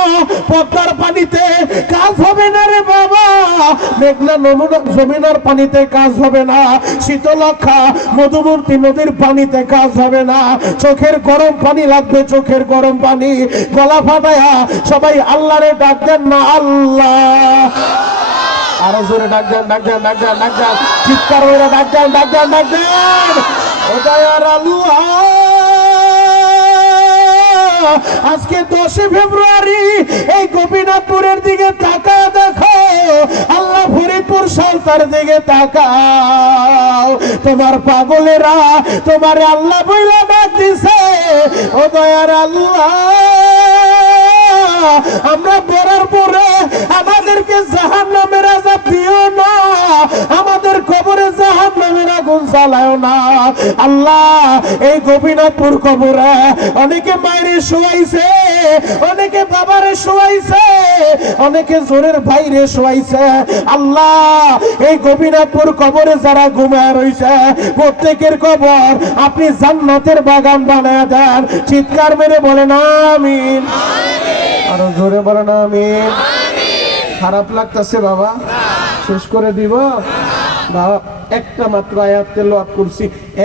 পদ্মার পানিতে কাজ হবে না রে বাবা, মেঘনা যমুনার পানিতে কাজ হবে না, শীতলক্ষা মধুমূর্তি নদীর পানিতে কাজ হবে না। চোখের গরম পানি লাগবে, চোখের গরম পানি। গলা ফাটায়া সবাই আল্লাহরে ডাক দেন না আল্লাহ। আরো জোরে ডাক দেন, ডাক দেন, ডাক দেন, ডাক দেন, চিৎকার করে ডাক দেন, ডাক দেন, ডাক দেন। ও দয়ার আল্লাহ, আজকে 10 ফেব্রুয়ারি এই গোপীনাথপুরের দিকে তাকা দেখো আল্লাহ, ফরিদপুর সালতার দিকে তাকাও। তোমার পাগলেরা তোমারে আল্লাহ বইলা ডাক দিছে। ও দয়ার আল্লাহ, আমরা পড়ার পরে আমাদেরকে জাহান্নামের আযাব দিও না, আমাদের কবরে জাহান্নামের আগুন জ্বালাও না আল্লাহ। এই গোপীনাথপুর কবরে অনেকে মায়ের শোয়াইছে, অনেকে বাবারে শোয়াইছে, অনেকে জোরের ভাইরে শোয়াইছে আল্লাহ। এই গোপীনাথপুর কবরে যারা ঘুমায় রইছে প্রত্যেকের কবর আপনি জান্নাতের বাগান বানায় দেন। চিৎকার মেরে বলেন আমিন, আরো জোরে বলেন আমিন। খারাপ লাগতেছে বাবা? শেষ করে দিব না, একটা মাত্র আয়াত তেলাওয়াত করছি,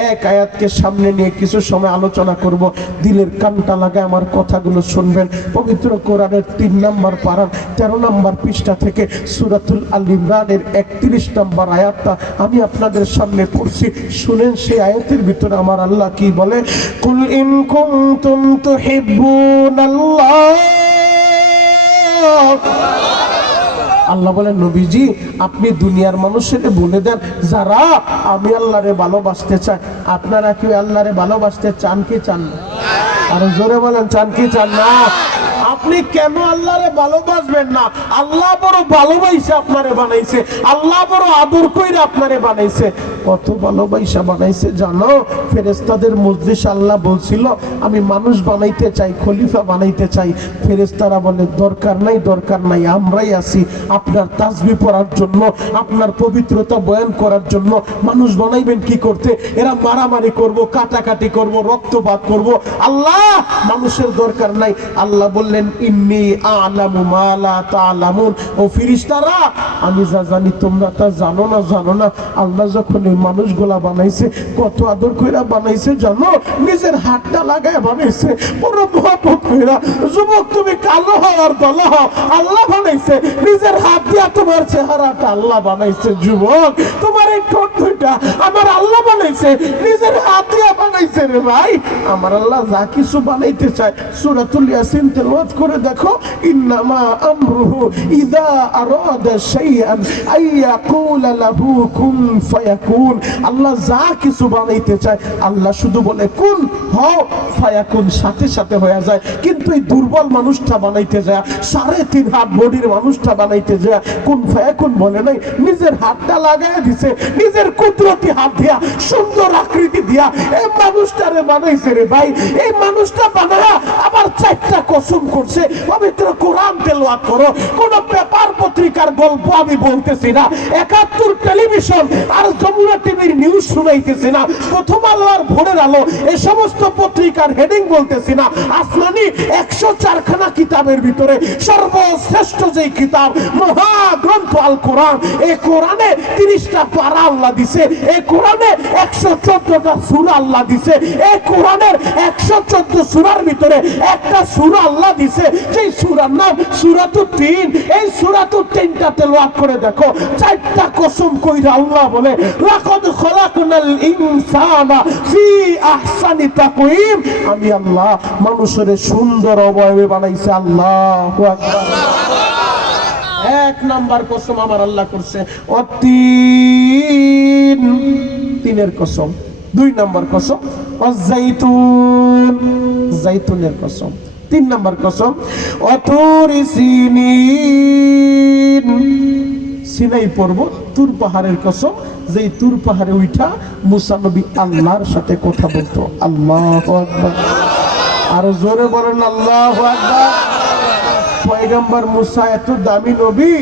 এক আয়াতকে সামনে নিয়ে কিছু সময় আলোচনা করব। দিলের কানটা লাগায় আমার কথাগুলো শুনবেন। পবিত্র কোরআনের 3 নম্বর পারার 13 নম্বর পৃষ্ঠা থেকে সূরাতুল আল ইমরানের 31 নম্বর আয়াতটা আমি আপনাদের সামনে পড়ছি, শুনেন সেই আয়াতের ভিতরে আমার আল্লাহ কি বলে। কুল ইন কুনতুম তুহিব্বুনাল্লাহ, আল্লাহ বলেন নবীজি আপনি দুনিয়ার মানুষের বলে দেন যারা আমি আল্লাহরে ভালোবাসতে চাই। আপনারা কি আল্লাহরে ভালোবাসতে চান কি চান না? আর জোরে বলেন চান কি চান না? আপনি কেন আল্লাহরে ভালোবাসবেন না? আল্লাহ বড় ভালোবাসা আপনারে বানাইছে, আল্লাহ বড় আদর কইরা আপনারে বানাইছে। কত ভালোবাসা বানাইছে জানো? ফেরেশতাদের মজলিস আল্লাহ বলছিল আমি মানুষ বানাইতে চাই, খলিফা বানাইতে চাই। ফেরেশতারা বলে দরকার নাই, দরকার নাই, আমরাই আছি আপনার তাসবিহ পড়ার জন্য, আপনার পবিত্রতা বয়ান করার জন্য। মানুষ বানাইবেন কি করতে? এরা মারামারি করব, কাটাকাটি করব, রক্তপাত করব। আল্লাহ মানুষের দরকার নাই। আল্লাহ বললেন ইন্নী আ'লামু মা লা তা'লামুন, ও ফেরেশতারা আমি যা জানি তোমরা তা জানো না, জানো না। আল্লাহ যখন এই মানুষগুলা বানাইছে কত আদর কইরা বানাইছে জানো? নিজের হাতটা লাগায় বানাইছে, বড় মহব্বত কইরা। যুবক তুমি কালো হও আর দলা হও, আল্লাহ বানাইছে। নিজের হাত দিয়া তোমার চেহারাটা আল্লাহ বানাইছে। যুবক তোমার এই ঠোঁট দুইটা আমার আল্লাহ বানাইছে, নিজের হাত দিয়া বানাইছে রে ভাই। আমার আল্লাহ যা কিছু বানাইতে চায় সূরাতুল ইয়াসিন তেলাওয়াত করে দেখো, ইন্নামা আমরুহু ইযা আরাদা শাইআন আইয়াকুলা লাহু কুন ফায়াকুন। আল্লাহ যা কিছু বানাইতে চায় আল্লাহ শুধু বলে কুন হও ফায়াকুন, সাথে সাথে হয়ে যায়। কিন্তু এই দুর্বল মানুষটা বানাইতে যায়, 3.5 হাত বডির মানুষটা বানাইতে যায় কুন ফায়াকুন বলে নাই, নিজের হাতটা লাগায় দিছে, নিজের কুদরতি হাত দিয়া সুন্দর আকৃতি দিয়া এই মানুষটারে বানাইছে রে ভাই। এই মানুষটা বানায়া আবার 4টা কসম করছে। পবিত্র কোরআন তেলাওয়াত করো, কোন পেপার পত্রিকার গল্প আমি বলতেছি না, 71 টেলিভিশন আর যমুনা টিভির নিউজ শুনাইতেছি না, প্রথম আলো আর ভোরের আলো এই সমস্ত পত্রিকার হেডিং বলতেছি না। আসমানি 104খানা কিতাবের ভিতরে সর্বশ্রেষ্ঠ যে কিতাব মহাগ্রন্থ আল কোরআন, এই কোরআনে 30টা পারা আল্লাহ দিছে, এই কোরআনে 114টা সূরা আল্লাহ দিছে, এই কোরআনের 114 সূরার ভিতরে একটা সূরা আল্লাহ দিছে যেই সূরার নাম সূরাতুত তিন। এই সূরাতুত তিনটা তেলাওয়াত করে দেখো, 4টা কসম কইরা আল্লাহ বলে লাখ লাকাদ খলাকনাল ইনসানা ফি আহসানি তাকওয়িম, আমি আল্লাহ মানুষের সুন্দর অবয়বে বানাইছি। আল্লাহু আকবার। এক নাম্বার কসম আমার আল্লাহ করছে অতীন, তিনের কসম। দুই নাম্বার কসম অজাইতুন, জাইতুনের কসম। তিন নাম্বার কসম অতুরি সিনিন, সিনাই পর্বত তুর পাহাড়ের কসম, যেই তুর পাহাড়ে উঠা মুসা নবী আল্লাহর সাথে কথা বলতো। আল্লাহু আকবার। আর জোরে বলেন আল্লাহু আকবার। পয়গম্বর মুসা এত দামি নবী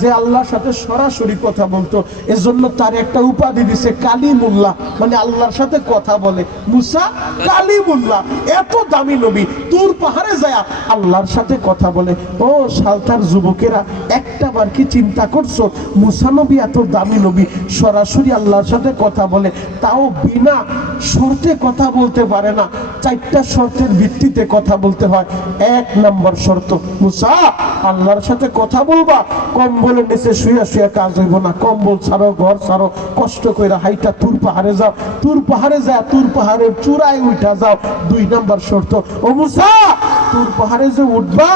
যে আল্লাহর সাথে সরাসরি কথা বলতো, এজন্য তার একটা উপাধি দিছে কালিমুল্লাহ, মানে আল্লাহর সাথে কথা বলে। মুসা কালিমুল্লাহ, এত দামি নবী তুর পাহাড়ে যায় আল্লাহর সাথে কথা বলে। ও সালতার যুবকেরা, একটা বার কি চিন্তা করছো মুসা নবী এত দামি নবী সরাসরি আল্লাহর সাথে কথা বলে, তাও বিনা শর্তে কথা বলতে পারে না, চারটা শর্তের ভিত্তিতে কথা বলতে হয়। এক নম্বর শর্ত, মুসা আল্লাহর সাথে কথা বলবা, কম্বলের নিচে শুয়ে শুয়ে কাজ হইব না, কম্বল ছাড়ো, ঘর ছাড়ো, কষ্ট করে হাইটা তুর পাহাড়ে যাও, তুর পাহাড়ে যা তুর পাহাড়ের চূড়ায় উঠা যাও। দুই নাম্বার শর্ত, ও মুসা তুর পাহাড়ে যে উঠবা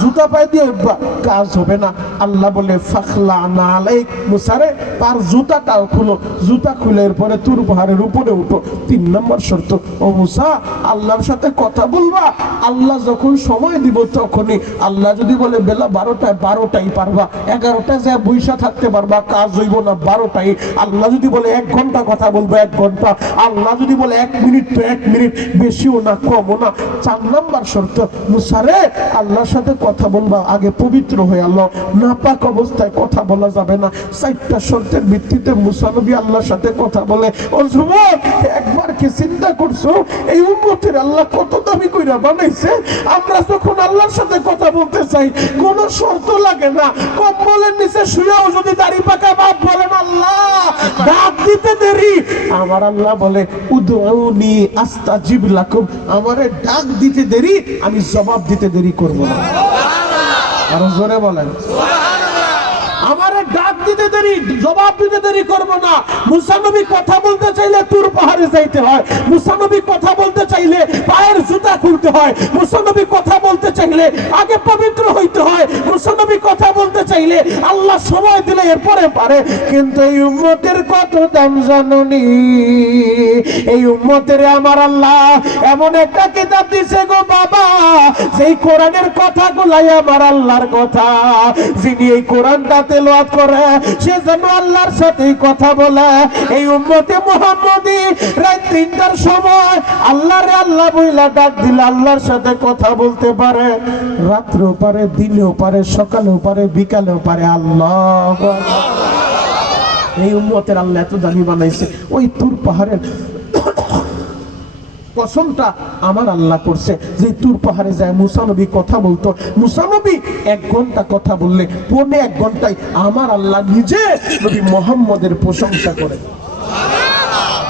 জুতা পায়ে দিয়ে উঠবা, কাজ হবে না। আল্লাহ বলে ফাখলা না আলাইক, মুসারে তার জুতাটাও খুলো, জুতা খুলে এরপরে তুর পাহাড়ের উপরে উঠো। তিন নম্বর শর্ত, ও মুসা আল্লাহর সাথে কথা বলবা, আল্লাহ যখন সময় দিব তখনই। আল্লাহ যদি বলে বেলা 12টায়, 12টাই পারবা, 11টায় যা বৈশা থাকতে পারবা, কাজ হইব না 12টাই। আল্লাহ যদি বলে 1 ঘন্টা কথা বলবো 1 ঘন্টা, আল্লাহ যদি বলে 1 মিনিট তো 1 মিনিট, বেশিও না কমও না। 4 নম্বর শর্ত, মুসারে আল্লাহর সাথে কথা বলবা আগে পবিত্র হয়ে, আল্লাহ নাপাক অবস্থায় কথা বলা যাবে না। 4টা শর্তের ভিত্তিতে মুসা নবী আল্লাহর সাথে কথা বলে। ও যুবক, একবার কি চিন্তা করছো এই উম্মতের আল্লাহ কত দামি কইরা বানাইছে? আমরা যখন আল্লাহর সাথে কথা বলতে চাই কোনো শর্ত লাগে না, কম্বলের নিচে শুয়েও যদি দাড়ি পাকা বাপ বলেন আল্লাহ ডাক দিতে দেরি, আমার আল্লাহ বলে উদউনি আস্তাজিব লাকুম, আমারে ডাক দিতে দেরি, আমি জবাব দিতে দেরি করব না। আরো জোরে বলেন আমারে ডাক দিতে দেরি, জবাব দিতে দেরি করব না। মুসা নবী কথা বলতে চাইলে তুর পাহাড়ে যাইতে হয়, মুসা নবী কথা বলতে চাইলে পায়ের জুতা খুলতে হয়, মুসা নবী কথা বলতে চাইলে আগে পবিত্র হইতে হয়, মুসা নবী কথা বলতে চাইলে আল্লাহ সময় দিলে এরপরে পারে। কিন্তু এই উম্মতের কত দাম জাননি, এই উম্মতের আমার আল্লাহ এমন একটা কিতাব দিছে গো বাবা, যেই কোরআনের কথাগুলাই আমার আল্লাহর কথা। যিনি এই কোরআনটা তেলাওয়াত করে সে যেন আল্লাহর সাথে কথা বলে। এই উম্মতে মুহাম্মদী রাত 3টার সময় আল্লাহরে আল্লাহ বইলা ডাক দিলে আল্লাহর সাথে কথা বলতে পারে, রাত্রেও পারে, দিনেও পারে, সকালেও পারে, বিকালেও পারে। আল্লাহু আকবার। এই উম্মতের আল্লাহ এত দামি বানাইছে, ওই তুর পাহাড়ের কসমটা আমার আল্লাহ করছে যে তুর পাহাড়ে যায় মুসা নবী কথা বলতো। মুসা নবী 1 ঘন্টা কথা বললে 1.25 ঘন্টায় আমার আল্লাহ নিজে নবী মুহাম্মদের প্রশংসা করে।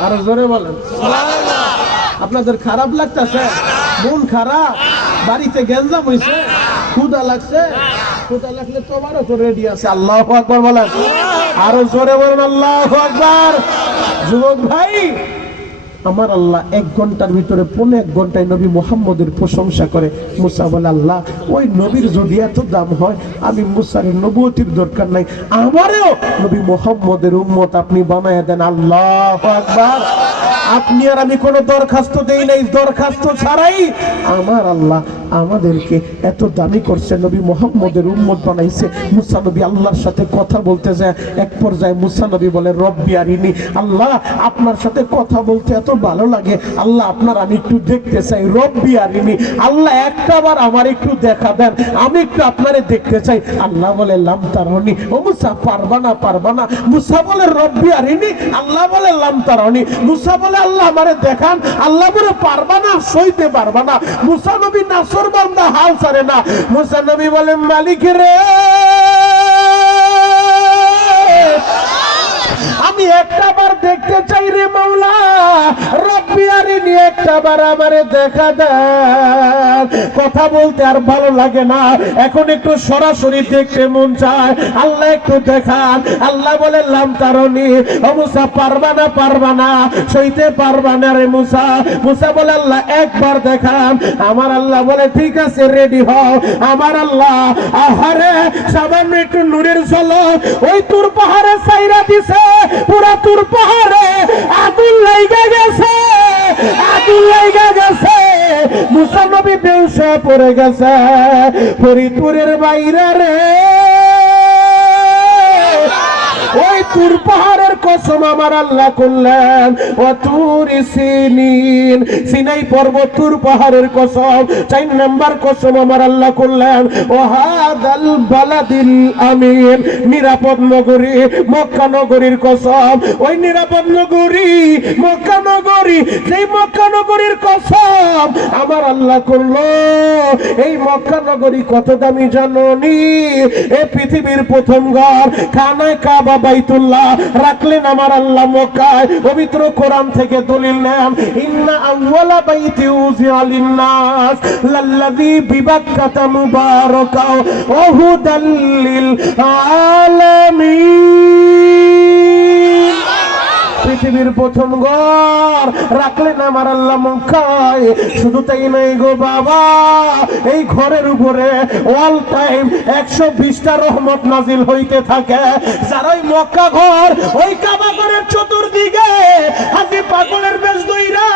আর জোরে বলেন সুবহানাল্লাহ। আপনাদের খারাপ লাগতেছে? মন খারাপ? বাড়িতে গ্যাঞ্জাম হইছে? ক্ষুধা লাগছে? ক্ষুধা লাগলে তোমারও তো রেডি আছে। আল্লাহু আকবার বলেন, আরো জোরে বলেন আল্লাহু আকবার। যুবক ভাই, আমার আল্লাহ 1 ঘন্টার ভিতরে 1.25 ঘন্টায় নবী মুহাম্মদের প্রশংসা করে। মুসা বলে আল্লাহ ওই নবীর যদি এত দাম হয়, আমি মুসার নবুয়তির দরকার নাই, আমারও নবী মুহাম্মদের উম্মত আপনি বানায়া দেন। আল্লাহু আকবার। আপনি আর আমি কোনো দরখাস্ত দেই নাই, দরখাস্ত ছাড়াই আমার আল্লাহ আমাদেরকে এত দামি করছে, নবী মুহাম্মদের উম্মত বানাইছে। মুসা নবী আল্লাহর সাথে কথা বলতে যায়, এক পর্যায়ে মুসা নবী বলে রব্বি আরিনি, আল্লাহ আপনার সাথে কথা বলতে এত ভালো লাগে, আল্লাহ আপনার আমি একটু দেখতে চাই। রব্বি আরিনি, আল্লাহ একটাবার আমার একটু দেখা দেন, আমি একটু আপনারে দেখতে চাই। আল্লাহ বলে লাম তারানি, ও মুসা পারবা না, পারবা না। মুসা বলে রব্বি আরিনি, আল্লাহ বলে লাম তারানি। মুসা বলে আল্লাহ আমারে দেখান, আল্লাহ বলে পারবা না, সইতে পারবা না। মুসা নবী নাসর বান্দা হাল ছাড়ে না। মুসা নবী বলে মালিক রে, আমি একটা বার দেখতে চাই রে মাওলা, রব্বি আরিনি, একটা বার আমারে দেখা দেন। কথা বলতে আর ভালো লাগে না, এখন একটু সরাসরি দেখতে মন চায়। আল্লাহ একটু দেখান। আল্লাহ বলে লাম তারনি, ও মুসা পারবা না, সইতে পারবা না রে মুসা। মুসা বলে আল্লাহ একবার দেখান। আমার আল্লাহ বলে ঠিক আছে, রেডি হও। আমার আল্লাহ আহারে সামান্য একটু নূরের ঝলক ওই তুর পাহাড়ে ছাইরা দিছে, পুরা তুর পাহাড়ে আগুন লাইগা গেছে, আগুন লাইগা গেছে। মুসা নবী বেহুশ হয়ে পড়ে গেছে ফরিদপুরের বাইরে রে। ওই তুর পাহাড়ের কসম আমার আল্লাহ করলেন, ও তুর সিনিন, সিনাই পর্বত তুর পাহাড়ের কসম। 4 নাম্বার কসম আমার আল্লাহ করলেন, ও হাদাল বালাদিল আমিন, নিরাপদ নগরী মক্কা নগরীর কসম। ওই নিরাপদ নগরী মক্কা নগরী, সেই মক্কা নগরীর কসম আমার আল্লাহ করলো। এই মক্কা নগরী কত দামি জানোনি? এই পৃথিবীর প্রথম ঘর খানায় কাবা বাইতুল্লাহ রাখলেন আমার আল্লাহ মক্কায়। পবিত্র কোরআন থেকে দলিল নেন, ইন্না আউওয়ালা বাইতি উযিআ লিন-নাস লাল্লাযী বিবাক্কাতা মুবারাকা ওয়া হুদাল লিল আলামিন। পৃথিবীর প্রথম ঘর রাখলেন আমার আল্লাহ মক্কায়। শুধু তাই নয় গো বাবা, এই ঘরের উপরে অল টাইম 120টা রহমত নাজিল হইতে থাকে। যারা ওই মক্কা ঘর, ওই কাবা ঘরের চতুর্দিকে হাজি পাগলের বেশ দইরা,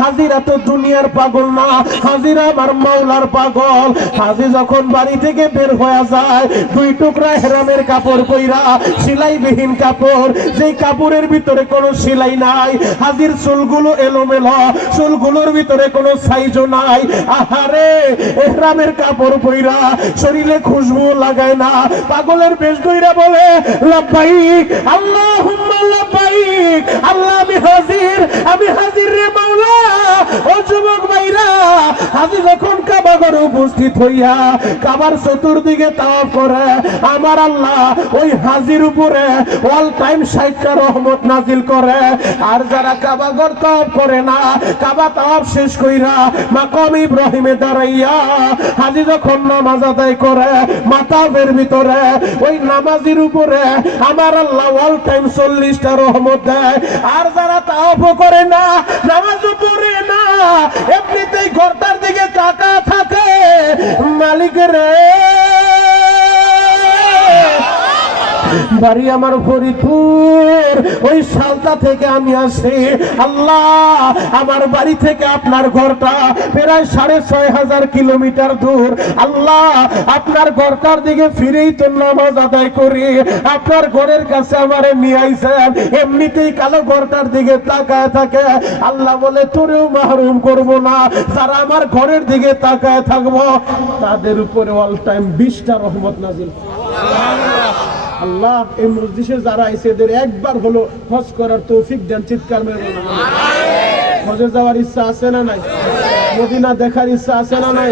হাজিরা তো দুনিয়ার পাগল না, হাজিরা আমার মাওলার পাগল। হাজি যখন বাড়ি থেকে বের হয়ে যায়, 2 টুকরা হেরামের কাপড় কইরা, সেলাইবিহীন কাপড়, যেই কাপড়ের ভিতরে কোনো সেলাই নাই। হাজির চুলগুলো এলোমেলো, চুলগুলোর ভিতরে কোনো সাইজও নাই। আহারে ইহরামের কাপড় পইরা, শরীরে খুশবু লাগায় না, পাগলের বেশ কইরা বলে লাব্বাইক আল্লাহুম্মা লাব্বাইক, আল্লাহ আমি হাজির রে মাওলা। ও যুবক ভাইরা, হাজি যখন কাবা ঘরে উপস্থিত হইয়া কাবার চতুর্দিকে তাওয়াফ করে, আমার আল্লাহ ওই হাজির উপরে অল টাইম 60টা রহমত নাজিল করে। আর যারা কাবা ঘর তাওয়াফ করে না, কাবা তাওয়াফ শেষ কইরা মাকাম ইব্রাহিমে দাঁড়াইয়া হাজি যখন নামাজ আদায় করে, মাতাবের ভিতরে ওই নামাজির উপরে আমার আল্লাহ অল টাইম 40টা রহমত দেয়। আর যারা তাওয়াফ করে না, নামাজও পড়ে না, এমনিতেই ঘরটার দিকে তাকা থাকে, মালিকের বাড়ি আমার ফরিদপুর, ওই সালতা থেকে আমি আসি। আল্লাহ আমার বাড়ি থেকে আপনার ঘরটা প্রায় 6500 কিলোমিটার দূর। আল্লাহ আপনার ঘরটার দিকে ফিরেই তো নামাজ আদায় করি, আপনার ঘরের কাছে আমারে নিয়ে আইছেন, এমনিতেই কালো ঘরটার দিকে তাকায় থাকে। আল্লাহ বলে তোরেও মাহরুম করব না, যারা আমার ঘরের দিকে তাকায় থাকবো তাদের উপরে অল টাইম 20টা রহমত নাজিল। আল্লাহ এই মসজিদে যারা আইছে এদের একবার হলো হজ করার তৌফিক দেন। চিৎকার মেরে বলুন হজে যাওয়ার ইচ্ছা আছে না নাই? মদিনা দেখার ইচ্ছা আছে না নাই?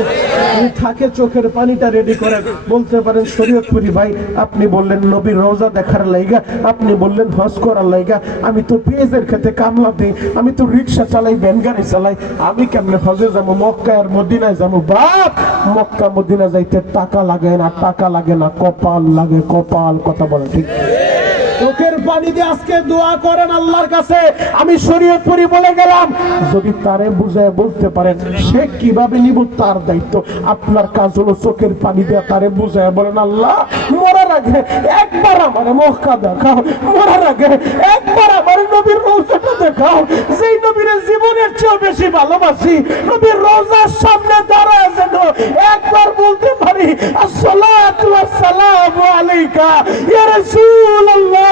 থাকে চোখের পানিটা রেডি করেন। বলতে পারেন শরীয়তপুরি ভাই, আপনি বললেন নবীর রওজা দেখার লাইগা, আপনি বললেন হজ করার লাইগা, আমি তো পেঁয়াজের খেতে কামলা দিই, আমি তো রিক্সা চালাই, ভ্যান গাড়ি চালাই, আমি কেমনে হজে যাবো, মক্কা আর মদিনায় যাবো? বাপ, মক্কা মদিনা যাইতে টাকা লাগে না, টাকা লাগে না, কপাল লাগে, কপাল। কথা বলে ঠিক? চোখের পানি দিয়ে আজকে দোয়া করেন আল্লাহর কাছে। আমি শরীয়তপুরি বলে গেলাম, যদি তারে বুঝায় বলতে পারেন সে কিভাবে নিব তার দায়িত্ব। আপনার কাজ হলো চোখের পানি দিয়ে তারে বুঝায় বলেন, আল্লাহ মরার আগে একবার আমার মক্কা দেখাও, মরার আগে একবার আমার নবীর রওজাটা দেখাও, যেই নবীর জীবনের চেয়ে বেশি ভালোবাসি, নবীর রওজার সামনে দাঁড়ায় যেন একবার বলতে পারি আসসালাতু ওয়াসসালামু আলাইকা ইয়া রাসূলুল্লাহ,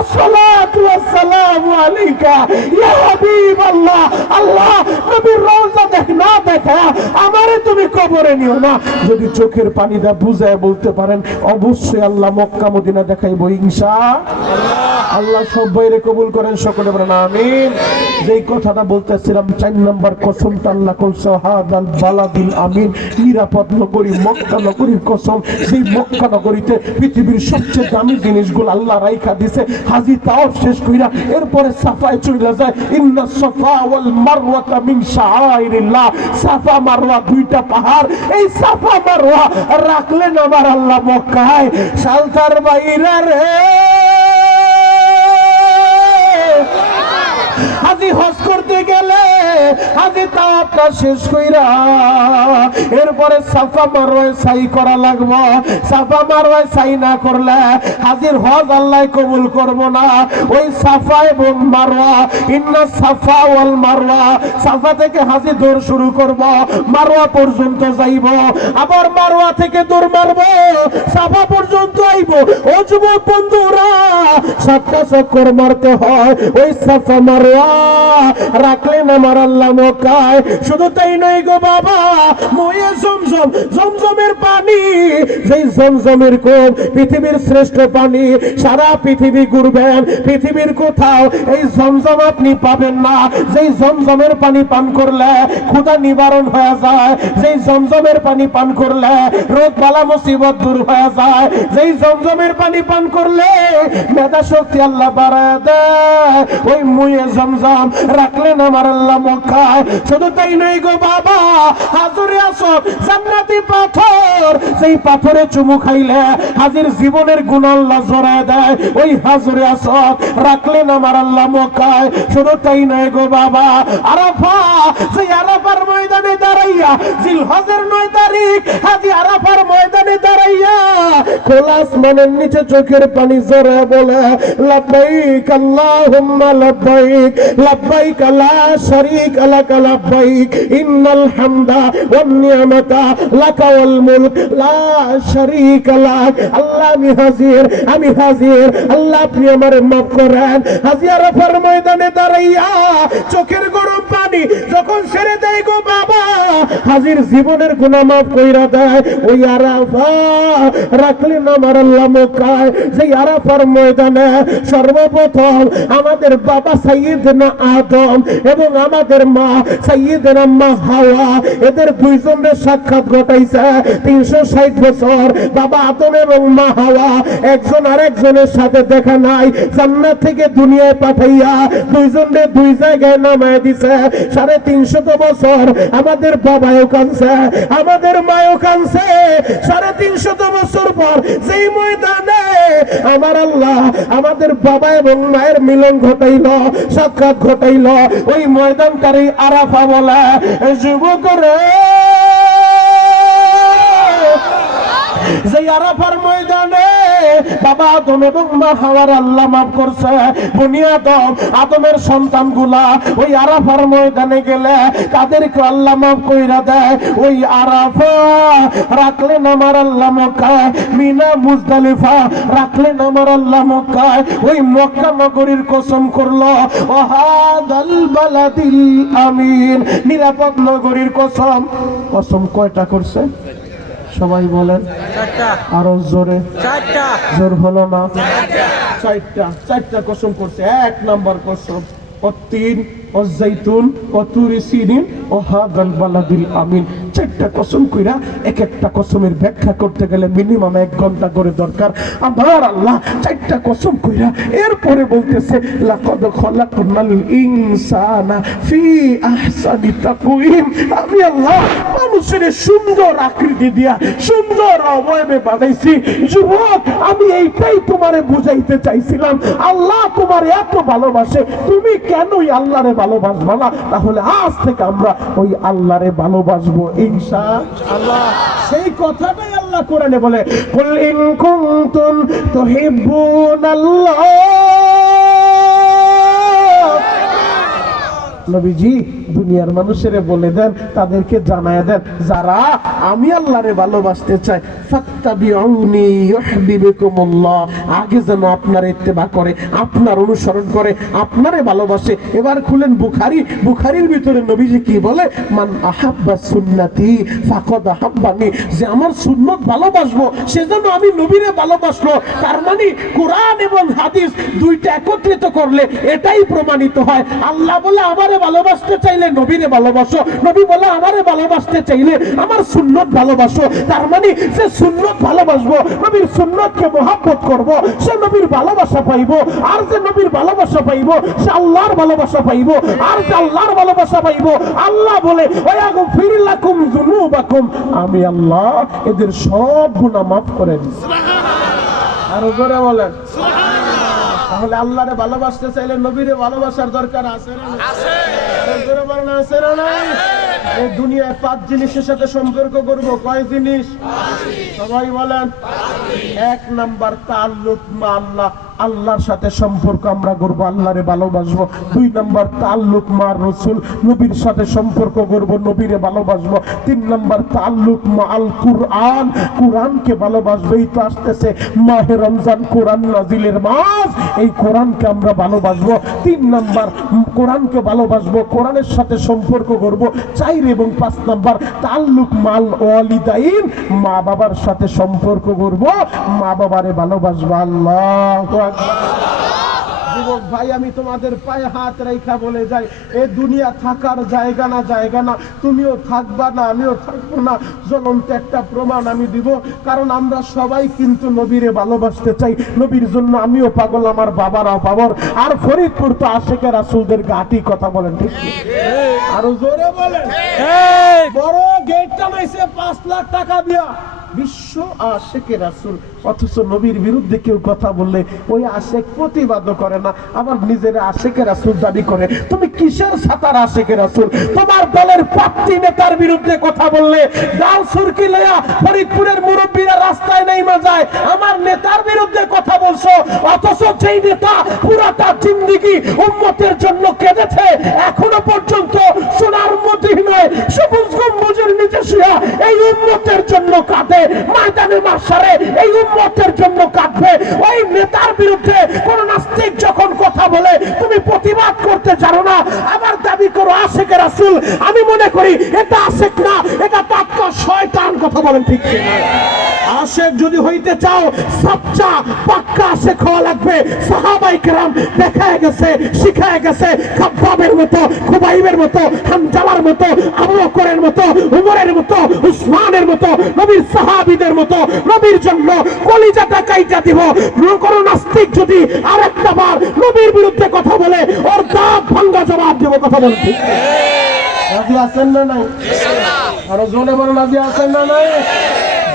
আসসালাতু ওয়াসসালামু আলাইকা ইয়া হাবিবাল্লাহ। আল্লাহ নবীর রওজা দেখ না দেখা আমারে তুমি কবরে নিও না। যদি চোখের পানি দা বুঝায় বলতে পারেন, অবশ্যই আল্লাহ মক্কা মদিনা দেখাইবো ইনশাআল্লাহ। আল্লাহ সবাইরে কবুল করেন, সকলে বলেন আমিন। যেই কথাটা বলতেছিলাম 4 নম্বর কসমটা আল্লাহ কলছে হাদাল বালাদিল আমিন, নিরাপদ নগরী মক্কা নগরীর কসম। সেই মক্কা নগরীতে পৃথিবীর সবচেয়ে দামি জিনিসগুলো আল্লাহ রাইখা দিছে। হাজি তাওয়াফ শেষ কইরা এরপরে সাফায় চলে যায়। ইন্না সাফা ওয়াল মারওয়াতা মিন শাআইরিল্লাহ। সাফা মারওয়া দুইটা পাহাড়, এই সাফা মারওয়া রাখলেন আমার আল্লাহ মক্কায়। সালতার বাইরা রে হাজি হজ করতে গেলে হাজি তাওয়াফটা শেষ কইরা এরপরে সাফা মারওয়ায় সাই করা লাগবে। সাফা মারওয়ায় সাই না করলে হাজির হজ আল্লাহ কবুল করব না। ওই সাফা এবং মারওয়া, ইন্না সাফা ওয়াল মারওয়া, সাফা থেকে হাজি দৌড় শুরু করব, মারওয়া পর্যন্ত যাইব, আবার মারওয়া থেকে দৌড় মারব, সাফা পর্যন্ত আইব। ও যুবক বন্ধুরা, 7টা চক্কর মারতে হয় ওই সাফা মারওয়া রাখলেন আমার আল্লাহ মক্কায়। শুধু তাই নয় গো বাবা, ময়ে জমজম, জমজমের পানি, যেই জমজমের কূপ পৃথিবীর শ্রেষ্ঠ পানি। সারা পৃথিবী ঘুরবেন, পৃথিবীর কোথাও এই জমজম আপনি পাবেন না। যেই জমজমের পানি পান করলে ক্ষুধা নিবারণ হয়ে যায়, যেই জমজমের পানি পান করলে রোগ বালা মুসিবত দূর হয়ে যায়, যেই জমজমের পানি পান করলে মেধা শক্তি আল্লাহ বাড়ায় দেয়। ওই মুয়ে জমজম রাখলেন আমার আল্লাহ মক্কায়। শুধু তাই নয় গো বাবা, হাজরে আসর জান্নাতি পাথর, সেই পাথরে চুমু খাইলে হাজির জীবনের গুনাহ আল্লাহ জড়ায় দেয়। ওই হাজরে আসর রাখলেন আমার আল্লাহ মক্কায়। শুধু তাই নয় গো বাবা, আরাফা, সেই আরাফার ময়দানে দাঁড়াইয়া জিলহজের 9 তারিখ হাজি আরাফার ময়দানে দাঁড়াইয়া খোলা আসমানের নিচে চোখের পানি জড়ায় বলে লাব্বাইক আল্লাহুম্মা লাব্বাইক, লাব্বাইক লা শারীকা লাকা লাব্বাইক, ইন্নাল হামদা ওয়ান নি'মাতা লাকা ওয়াল মুলক লা শারীকা লাক। আল্লাহ আমি হাজির, আমি হাজির, আল্লাহ আপনি আমারে মাফ করেন। হাজি আরাফার ময়দানে দাঁড়াইয়া চোখের গরম পানি যখন ছেড়ে দেয় গো বাবা, হাজির জীবনের গুনাহ মাফ কইরা দেয়। ওই আরাফা রাখলেন আমার আল্লাহ মক্কায়। যেই আরাফার ময়দানে সর্বপ্রথম আমাদের বাবা সাইয়্যিদনা আদম এবং আমাদের মা সাইয়্যিদনা মা হাওয়া, এদের দুইজনের সাক্ষাৎ ঘটাইছে 360 বছর। বাবা আদম এবং মা হাওয়া একজন আরেকজনের সাথে দেখা নাই। জান্নাত থেকে দুনিয়ায় পাঠাইয়া দুইজনের দুই জায়গায় নামায় দিছে। 350 বছর আমাদের বাবাও কাঁদছে, আমাদের মায়ও কাঁদছে। 350 বছর পর যেই ময়দানে আমার আল্লাহ আমাদের বাবা এবং মায়ের মিলন ঘটাইল, সাক্ষাৎ ঘটাইল, ওই ময়দানটারই আরাফা বলে। যুবক রে, যে আরাফার ময়দানে বাবা আদম এবং মা হাওয়ার আল্লাহ মাফ করছে। বনি আদম, আদমের সন্তানগুলা ওই আরাফার ময়দানে গেলে তাদেরকে আল্লাহ মাফ কইরা দেয়। ওই আরাফা রাখলেন আমার আল্লাহ মক্কায়। মিনা মুজদালিফা রাখলেন আমার আল্লাহ মক্কায়। ওই মক্কা নগরীর কসম করলো, ওয়াহাদাল বালাদিল আমিন, নিরাপদ নগরীর কসম। কসম কয়টা করছে সবাই বলেন? 4টা। আরো জোরে? 4টা। জোর হলো না? 4টা কসম করছে। 1 নম্বর কসম والتين والزيتون وطور سينين وهذا البلد الامين। 4টা কসম কইরা এক একটা কসমের ব্যাখ্যা করতে গেলে মিনিমাম 1 ঘন্টা করে দরকার। আমার আল্লাহ 4টা কসম কইরা এরপরে বলতেছে লাকাদ খলাকনাল ইনসানা ফি আহসানি তাকওয়িম। আমি আল্লাহ মানুষের সুন্দর আকৃতি দিয়া সুন্দর অবয়বে বানাইছি। যুবক, আমি এইটাই তোমারে বুঝাইতে চাইছিলাম। আল্লাহ তোমার এত ভালোবাসে, তুমি কেনই আল্লাহরে ভালোবাসবা না? তাহলে আজ থেকে আমরা ওই আল্লাহরে ভালোবাসবো ইনশাআল্লাহ। সেই কথাটাই আল্লাহ কোরআনে বলে, কুল ইন কুনতুম তুহিব্বুনাল্লাহ, নবীজি দুনিয়ার মানুষের বলে দেন, তাদেরকে জানায় দেন, যারা আমি আল্লাহরে ভালোবাসতে চাই ফাত্তাবিউনি ইউহিব্বুকুমুল্লাহ, আগে যেন আপনার ইত্তেবা করে, আপনার অনুসরণ করে, আপনারে ভালোবাসে। এবার খুলেন বুখারী, বুখারীর ভিতরে নবীজি কি বলে, মান আহাব্বা সুন্নতি ফাকাদ আহাব্বানি, যে আমার সুন্নত ভালোবাসবো সে যেন আমি নবীরে ভালোবাসলো। তার মানে কোরআন এবং হাদিস দুইটা একত্রিত করলে এটাই প্রমাণিত হয়। আল্লাহ বলে আমারে ভালোবাসতে চাইলে নবীরে ভালোবাসো, নবী বলে আমারে ভালোবাসতে চাইলে আমার সুন্নত ভালোবাসো। তার মানে যে সুন্নত ভালোবাসবো, নবীর সুন্নতকে মহব্বত করব, সে নবীর ভালোবাসা পাইবো। আর যে নবীর ভালোবাসা পাইবো সে আল্লাহর ভালোবাসা পাইবো। আর যে আল্লাহর ভালোবাসা পাইবো, আল্লাহ বলে ওয়াগফির লাকুম যুনুবাকুম, আমি আল্লাহ এদের সব গুনাহ মাফ করে দিই। সুবহানাল্লাহ। আর জোরে বলেন সুবহানাল্লাহ। তাহলে আল্লাহরে ভালোবাসতে চাইলে নবীরে ভালোবাসার দরকার আছে না? আছে। আর জোরে বলেন আছে না নাই? এই দুনিয়ায় 5 জিনিসের সাথে সম্পর্ক করব। কয় জিনিস? সবাই বলেন। 1 নাম্বার তাআল্লুক মা আল্লাহ, আল্লাহর সাথে সম্পর্ক আমরা করব, আল্লাহরে ভালোবাসবো। 2 নাম্বার তাআল্লুক মা রাসূল, নবীর সাথে সম্পর্ক করব, নবীরে ভালোবাসবো। 3 নাম্বার তাআল্লুক মা আল কুরআন, কোরআনকে ভালোবাসবো। এই তো আসতেছে মাহে রমজান, কোরআন নাজিলের মাস, এই কোরআনকে আমরা ভালোবাসবো। 3 নাম্বার কোরআনকে ভালোবাসবো, কোরআনের সাথে সম্পর্ক করব। 4 এবং 5 নাম্বার তাআল্লুক মাল ওয়ালিদাইন, মা বাবার সাথে সম্পর্ক করব, মা বাবারে ভালোবাসবো। আল্লাহু আকবার। যুবক ভাই, আমি তোমাদের পায়ে হাত রেখা বলে যাই, এই দুনিয়া থাকার জায়গা না, জায়গা না। তুমিও থাকবা না, আমিও থাকবো না। জ্বলন্ত একটা প্রমাণ আমি দিব, কারণ আমরা সবাই কিন্তু নবীরে ভালোবাসতে চাই। নবীর জন্য আমিও পাগল, আমার বাবারাও পাগল। আর ফরিদপুর তো আশেকে রাসূলদের ঘাঁটি, কথা বলেন ঠিক? আরো জোরে বলেন। বড় গেটটা নাইছে 5 লাখ টাকা দিয়া, বিশ্ব আশেকে রাসূল। অথচ নবীর বিরুদ্ধে কেউ কথা বললে ওই আশেক প্রতিবাদ করে না, আবার নিজের আশেকে রাসূল দাবি করে। তুমি কিসের সাতার আশেকে রাসূল? তোমার দলের পাত্রী নেতার বিরুদ্ধে কথা বললে ডাল সুরকি লয়া ফরিদপুরের মুরব্বীরা রাস্তায় নেমে যায়, আমার নেতার বিরুদ্ধে কথা বলছো। অথচ যেই নেতা পুরাটা জিন্দেগি উম্মতের জন্য কেঁদেছে, এখনো পর্যন্ত সোনার মদিনায় সবুজ গম্বুজের নিচে শুয়ে এই উম্মতের জন্য কাঁদে, ময়দানে মাশারে এই উম্মতের জন্য কাঁদবে, ওই নেতার বিরুদ্ধে কোন নাস্তিক যখন কথা বলে তুমি প্রতিবাদ করতে জানো না, আবার দাবি করো আশেকে রাসূল। আমি মনে করি এটা আশেক না, এটা পাক্কা শয়তান, কথা বলেন ঠিক কিনা? আশেক যদি হইতে চাও সচ্চা পাক্কা আশেক হওয়া লাগবে। সাহাবায়ে কেরাম দেখায় গেছে, শিখায় গেছে, খাব্বাবের মতো, খুবাইবের মতো, হামজালার মতো, আবু বকরের মতো, উমরের মতো, উসমানের মতো, নবীর সাহাবীদের মতো নবীর জন্য কলিজাটা কাইটা দিব। কোন নাস্তিক যদি আরেকটা বার নবীর বিরুদ্ধে কথা বলে ওর দাঁত ভাঙা জবাব দেব, কথা বলেন ঠিক? রাজি আছেন না নাই? আরো জোরে বলেন রাজি আছেন না নাই?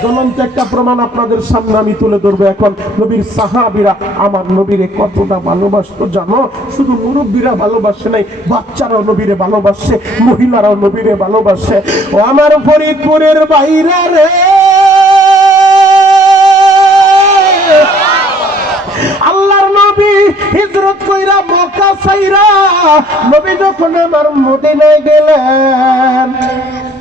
জ্বলন্ত একটা প্রমাণ আপনাদের সামনে আমি তুলে ধরবো এখন। নবীর সাহাবীরা আমার নবীরে কতটা ভালোবাসতো জানো? শুধু মুরব্বীরা ভালোবাসে নাই, বাচ্চারাও নবীরে ভালোবাসে, মহিলারাও নবীরে ভালোবাসে। ও আমার ফরিদপুরের বাইরে রে, আল্লাহর নবী হিজরত কইরা মক্কা ছাইরা নবী যখন আমার মদিনায় গেলেন,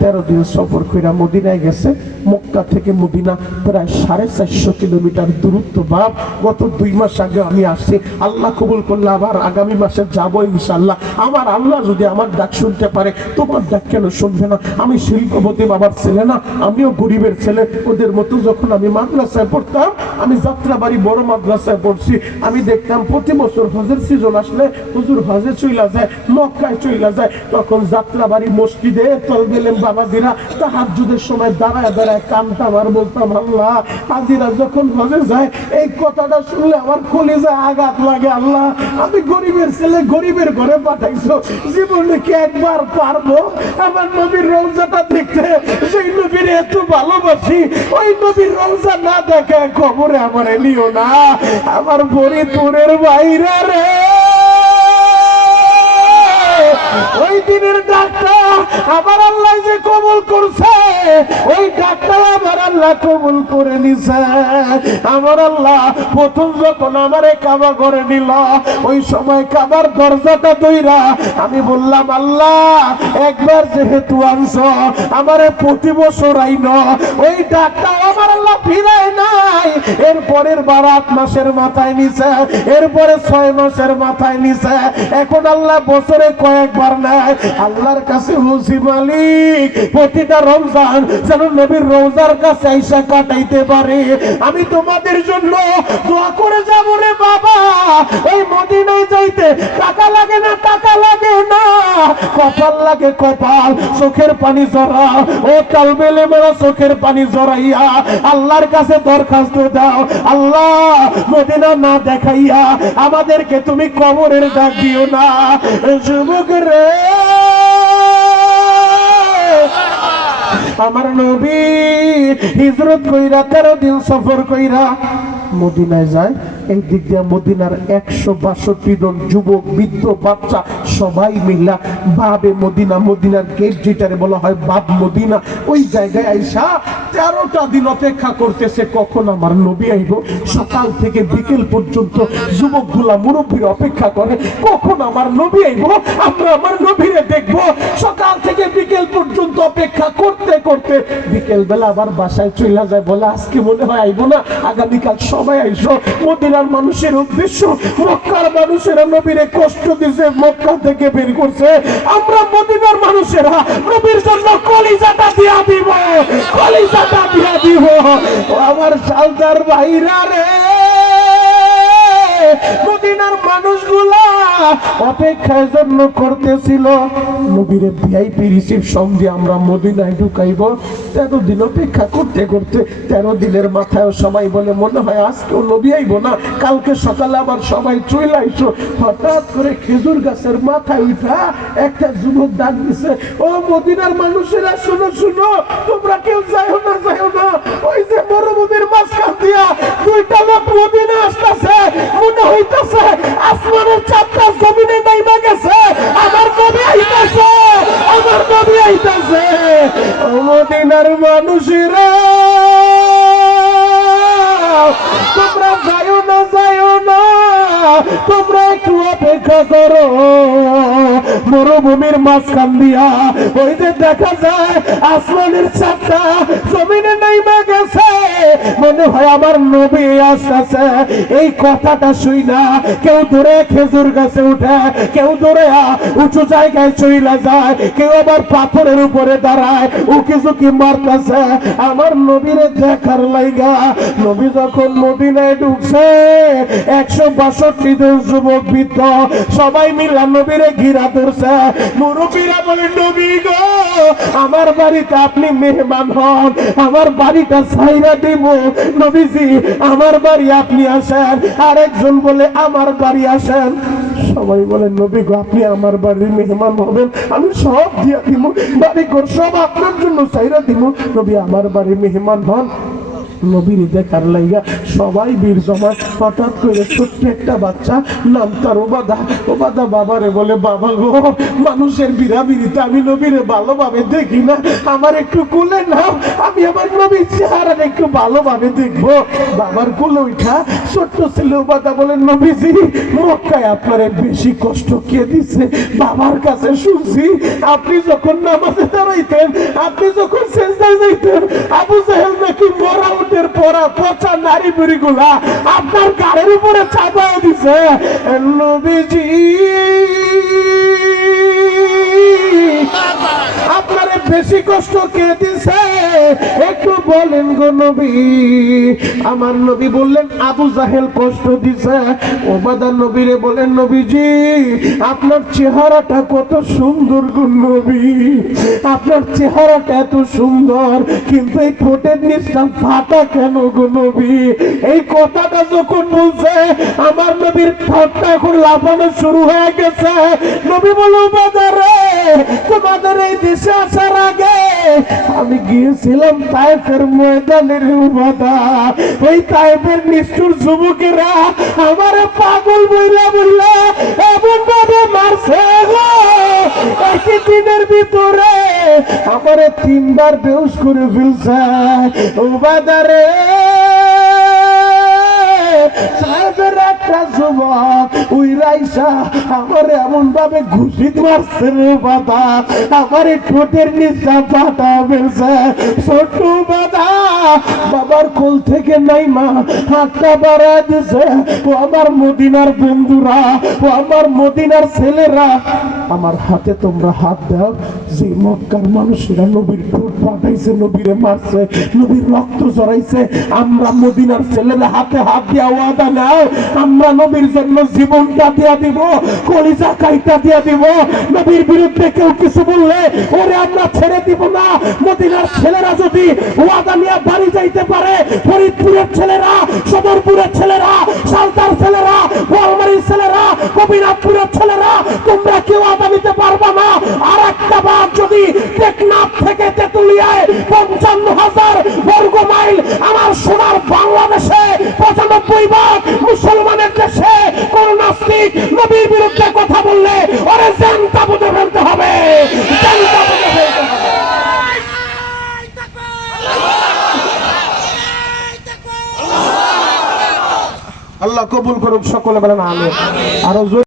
13 দিন সফর কইরা মদিনায় গেছে। মক্কা থেকে মদিনা প্রায় 450 কিলোমিটার দূরত্ব। বাপ, গত 2 মাস আগে আমি আসছি, আল্লাহ কবুল করলে আবার আগামী মাসে যাবো ইনশাআল্লাহ। আমার আল্লাহ যদি আমার ডাক শুনতে পারে, তোমার ডাক কেন শুনবে না? আমি শিল্পপতি বাবার ছেলে না, আমিও গরিবের ছেলে। ওদের মতো যখন আমি মাদ্রাসায় পড়তাম, আমি যাত্রাবাড়ি বড় মাদ্রাসায় পড়ছি, আমি দেখতাম প্রতি বছর হজের সিজন আসলে হুজুর হজে চইলা যায়, মক্কায় চইলা যায়। তখন যাত্রাবাড়ি মসজিদে তলবেলেন বাবাজিরা তাহাজ্জুদের সময় দাঁড়ায় দাঁড়ায় কানতাম আর বলতাম, আল্লাহ হাজিরা যখন হজে যায় এই কথাটা শুনলে আমার কলিজায় আঘাত লাগে। আল্লাহ, আমি গরিবের ছেলে, গরিবের ঘরে পাঠাইছো, জীবনে কি একবার পারবো আমার নবীর রওজাটা দেখতে? সেই নবীর এত ভালোবাসি, ওই নবীর রওজা না দেখে কবরে আমার এলিও না। আমার ফরিদপুরের বাইরে রে, ওই দিনের ডাক্তার আমার আল্লাহ যে কবুল করছে, ওই ডাক্তার আমার আল্লাহ আল্লাহ কবুল করে নিছে। আমার আল্লাহ প্রথম যখন আমারে কাবা করে নিল, ওই সময় কাবার দরজাটা দইরা আমি বললাম, আল্লাহ একবার যেহেতু আনছ আমারে প্রতি বছর আইন, ওই ডাকটা আমার আল্লাহ ফিরায় নাই। এরপরের বার 8 মাসের মাথায় নিছে, এরপরে 6 মাসের মাথায় নিছে, এখন আল্লাহ বছরে কয়েকবার নেয়। আল্লাহর কাছে বলছি, মালিক প্রতিটা রমজান যেন নবীর রোজার কাছে আইসা কাটাইতে পারে। আমি তোমাদের জন্য দোয়া করে যাব রে বাবা। ওই মদিনায় যাইতে টাকা লাগে না, টাকা লাগে না, কপাল লাগে কপাল। চোখের পানি জড়া, ও তালবেলে মেরা চোখের পানি জড়াইয়া আল্লাহর কাছে দরখাস্ত দাও, আল্লাহ মদিনা না দেখাইয়া আমাদেরকে তুমি কবরের ডাক দিও না। যুবক রে, আমার নবী হিজরত কইরা 13 দিন সফর কইরা মদিনায় যায়। এই দিক দিয়ে মদিনার 162 জন যুবক, বৃদ্ধ, বাচ্চা সবাই মিলা বাবে মদিনা, মদিনার গেট যেটারে বলা হয় বাব মদিনা, ওই জায়গায় আইসা 13টা দিন অপেক্ষা করতেছে কখন আমার নবী আইব। সকাল থেকে বিকেল পর্যন্ত যুবকগুলা মুরব্বীর অপেক্ষা করে কখন আমার নবী আইব, আমরা আমার নবীরে দেখব। সকাল থেকে বিকেল পর্যন্ত অপেক্ষা করতে করতে বিকেল বেলা আবার বাসায় চলে যায়, বলে আজকে মনে হয় আইব না, আগামীকাল সবাই আইসো। মদিনার মানুষের উদ্দেশ্য, মক্কার মানুষেরা নবীরে কষ্ট দিছে, মক্কা থেকে বের করছে, আমরা মদিনার মানুষেরা নবীর জন্য কলিজাটা দিয়া দিব, কলিজাটা দিয়া দিব। আমার সালদার ভাইরা রে, মদিনার মানুষগুলা অপেক্ষার জন্য করতেছিল নবীরে ভিআইপি রিসিপশন দিয়ে আমরা মদিনায় ঢুকাইব। 13 দিন অপেক্ষা করতে করতে 13 দিনের মাথায় সবাই বলে মনে হয় আজকেও নবী আইব না, কালকে সকালে আবার সবাই চলে আইসো। হঠাৎ করে খেজুর গাছের মাথায় উঠা একটা যুবক ডাক দিছে, ও মদিনার মানুষেরা শোনো শোনো, তোমরা কেউ যাও না, যাও না, ওই যে মরুভূমির মাঝখান দিয়া 2টা লোক মদিনা আসতেছে, মনে হইতেছে আসমানের চাঁদটা জমিনে নাইমা গেছে, আমার নবী আইতাছে, আমার নবী আইতাছে। ও মদিনার মানুষেরা তোমরা যাও না, যাও না, তোমরা একটু অপেক্ষা করো। মরুভূমির মাঝখান দিয়া ওই যে দেখা যায় আসমানের চাঁদটা জমিনে নাইমা গেছে, মনে হয় আমার নবী আসতেছে। এই কথাটা শুই না কেউ দূরে খেজুর গাছে উঠে, কেউ দূরে উঁচু জায়গায় চইলা যায়, কেউ আবার পাথরের উপরে দাঁড়ায়, উকি ঝুঁকি মারতেছে আমার নবীরে দেখার লাইগা। নবী যখন মদিনায় ঢুকছে 162 জন যুবক বৃদ্ধ সবাই মিলা নবীরে ঘিরা ধরছে। মুরব্বীরা বলে, নবী গো আমার বাড়িতে আপনি মেহমান হন, আমার বাড়িটা ছাইরা দিব, নবীজি আমার বাড়ি আপনি আসেন। আরেকজন বলে আমার বাড়ি আসেন। সবাই বলে, নবী গো আপনি আমার বাড়ির মেহমান হবেন, আমি সব দিয়া দিব, বাড়ি ঘর সব আপনার জন্য ছাইরা দিব, নবী আমার বাড়ির মেহমান হন। নবীর দেখার লাইগা সবাই বীর জমা। হঠাৎ করে ছোট্ট একটা বাচ্চা, নাম তার ওবাদা, ওবাদা বাবারে বলে, বাবা গো মানুষের বিরাবিরিতে আমি নবীরে ভালোভাবে দেখি না, আমার একটু কোলে নাও, আমি আমার নবীর চেহারা একটু ভালোভাবে দেখবো। বাবার কোলে উঠা ছোট্ট ছেলে ওবাদা বলে, নবীজি মক্কায় আপনারে বেশি কষ্ট কে দিছে? বাবার কাছে শুনছি আপনি যখন নামাজে দাঁড়াইতেন, আপনি যখন সেজদায় যাইতেন, আবু জাহেল নাকি মরা উটের পরা পচা নারী বুড়ি গুলা আপনার গাড়ির উপরে চাপায় দিছে। নবীজি আপনারে বেশি কষ্ট কে দিছে একটু বলেন গো নবী। আমার নবী বললেন, আবু জাহেল কষ্ট দিছে। ওবাদা নবীরে বলেন, নবীজি আপনার চেহারাটা কত সুন্দর গো নবী, আপনার চেহারাটা এত সুন্দর, কিন্তু এই ঠোঁটের নিচটা ফাটা কেন গো নবী? এই কথাটা যখন বলছে আমার নবীর ঠোঁটটা এখন লাফানো শুরু হয়ে গেছে। নবী বলে, ওবাদা রে তোমাদের এই দেশে আসার আগে আমি গিয়েছিলাম তায়েফের ময়দানের ওবাদা, ওই তায়েফের নিষ্ঠুর যুবকেরা আমারে পাগল বইলা বইলা এমন ভাবে মারছে গো, একই দিনের ভিতরে আমারে 3 বার বেহুশ করে ফেলছে। ও বাদারে সাহেবের একটা যুবক ওই রাইসা আমার এমন ভাবে ঘুষিত মারছে রে বাবা, আমার ঠোঁটের নিচা পাটা ফেলছে। ছোট বাবা বাবার কোল থেকে নাই মা হাতটা বাড়া দিছে। ও আমার মদিনার বন্ধুরা, ও আমার মদিনার ছেলেরা, আমার হাতে তোমরা হাত দাও। যে মক্কার মানুষেরা নবীর ঠোঁট পাঠাইছে, নবীরে মারছে, নবীর রক্ত জড়াইছে, আমরা মদিনার ছেলেরা হাতে হাত দিয়া ওয়াদা নাও, আমরা নবীর জন্য জীবনটা দিয়া দিব, কলিজা কাইটা দিয়া দিব। নবীর বিরুদ্ধে কেউ কিছু বললে ওরে আমরা ছেড়ে দিব না। মদিনার ছেলেরা যদি ওয়াদা নিয়ে বাড়ি যাইতে পারে, ফরিদপুরের ছেলেরা, সদরপুরের ছেলেরা, সালতার ছেলেরা, বোয়ালমারীর ছেলেরা, কবিরাজপুরের ছেলেরা, তোমরা কেউ ওয়াদা নিতে পারবা না। আর একটা বার যদি টেকনাফ থেকে তেতুলিয়ায় 55,000 বর্গ মাইল আমার সোনার বাংলাদেশে 95 ভাগ মুসলমানের দেশে কোন নাস্তিক নবীর বিরুদ্ধে কথা বললে ওরে জানতা বুঝে ফেলতে হবে, জানতা বুঝে ফেলতে হবে। আল্লাহ কবুল করুক, সকলে বলেন আমিন। আরো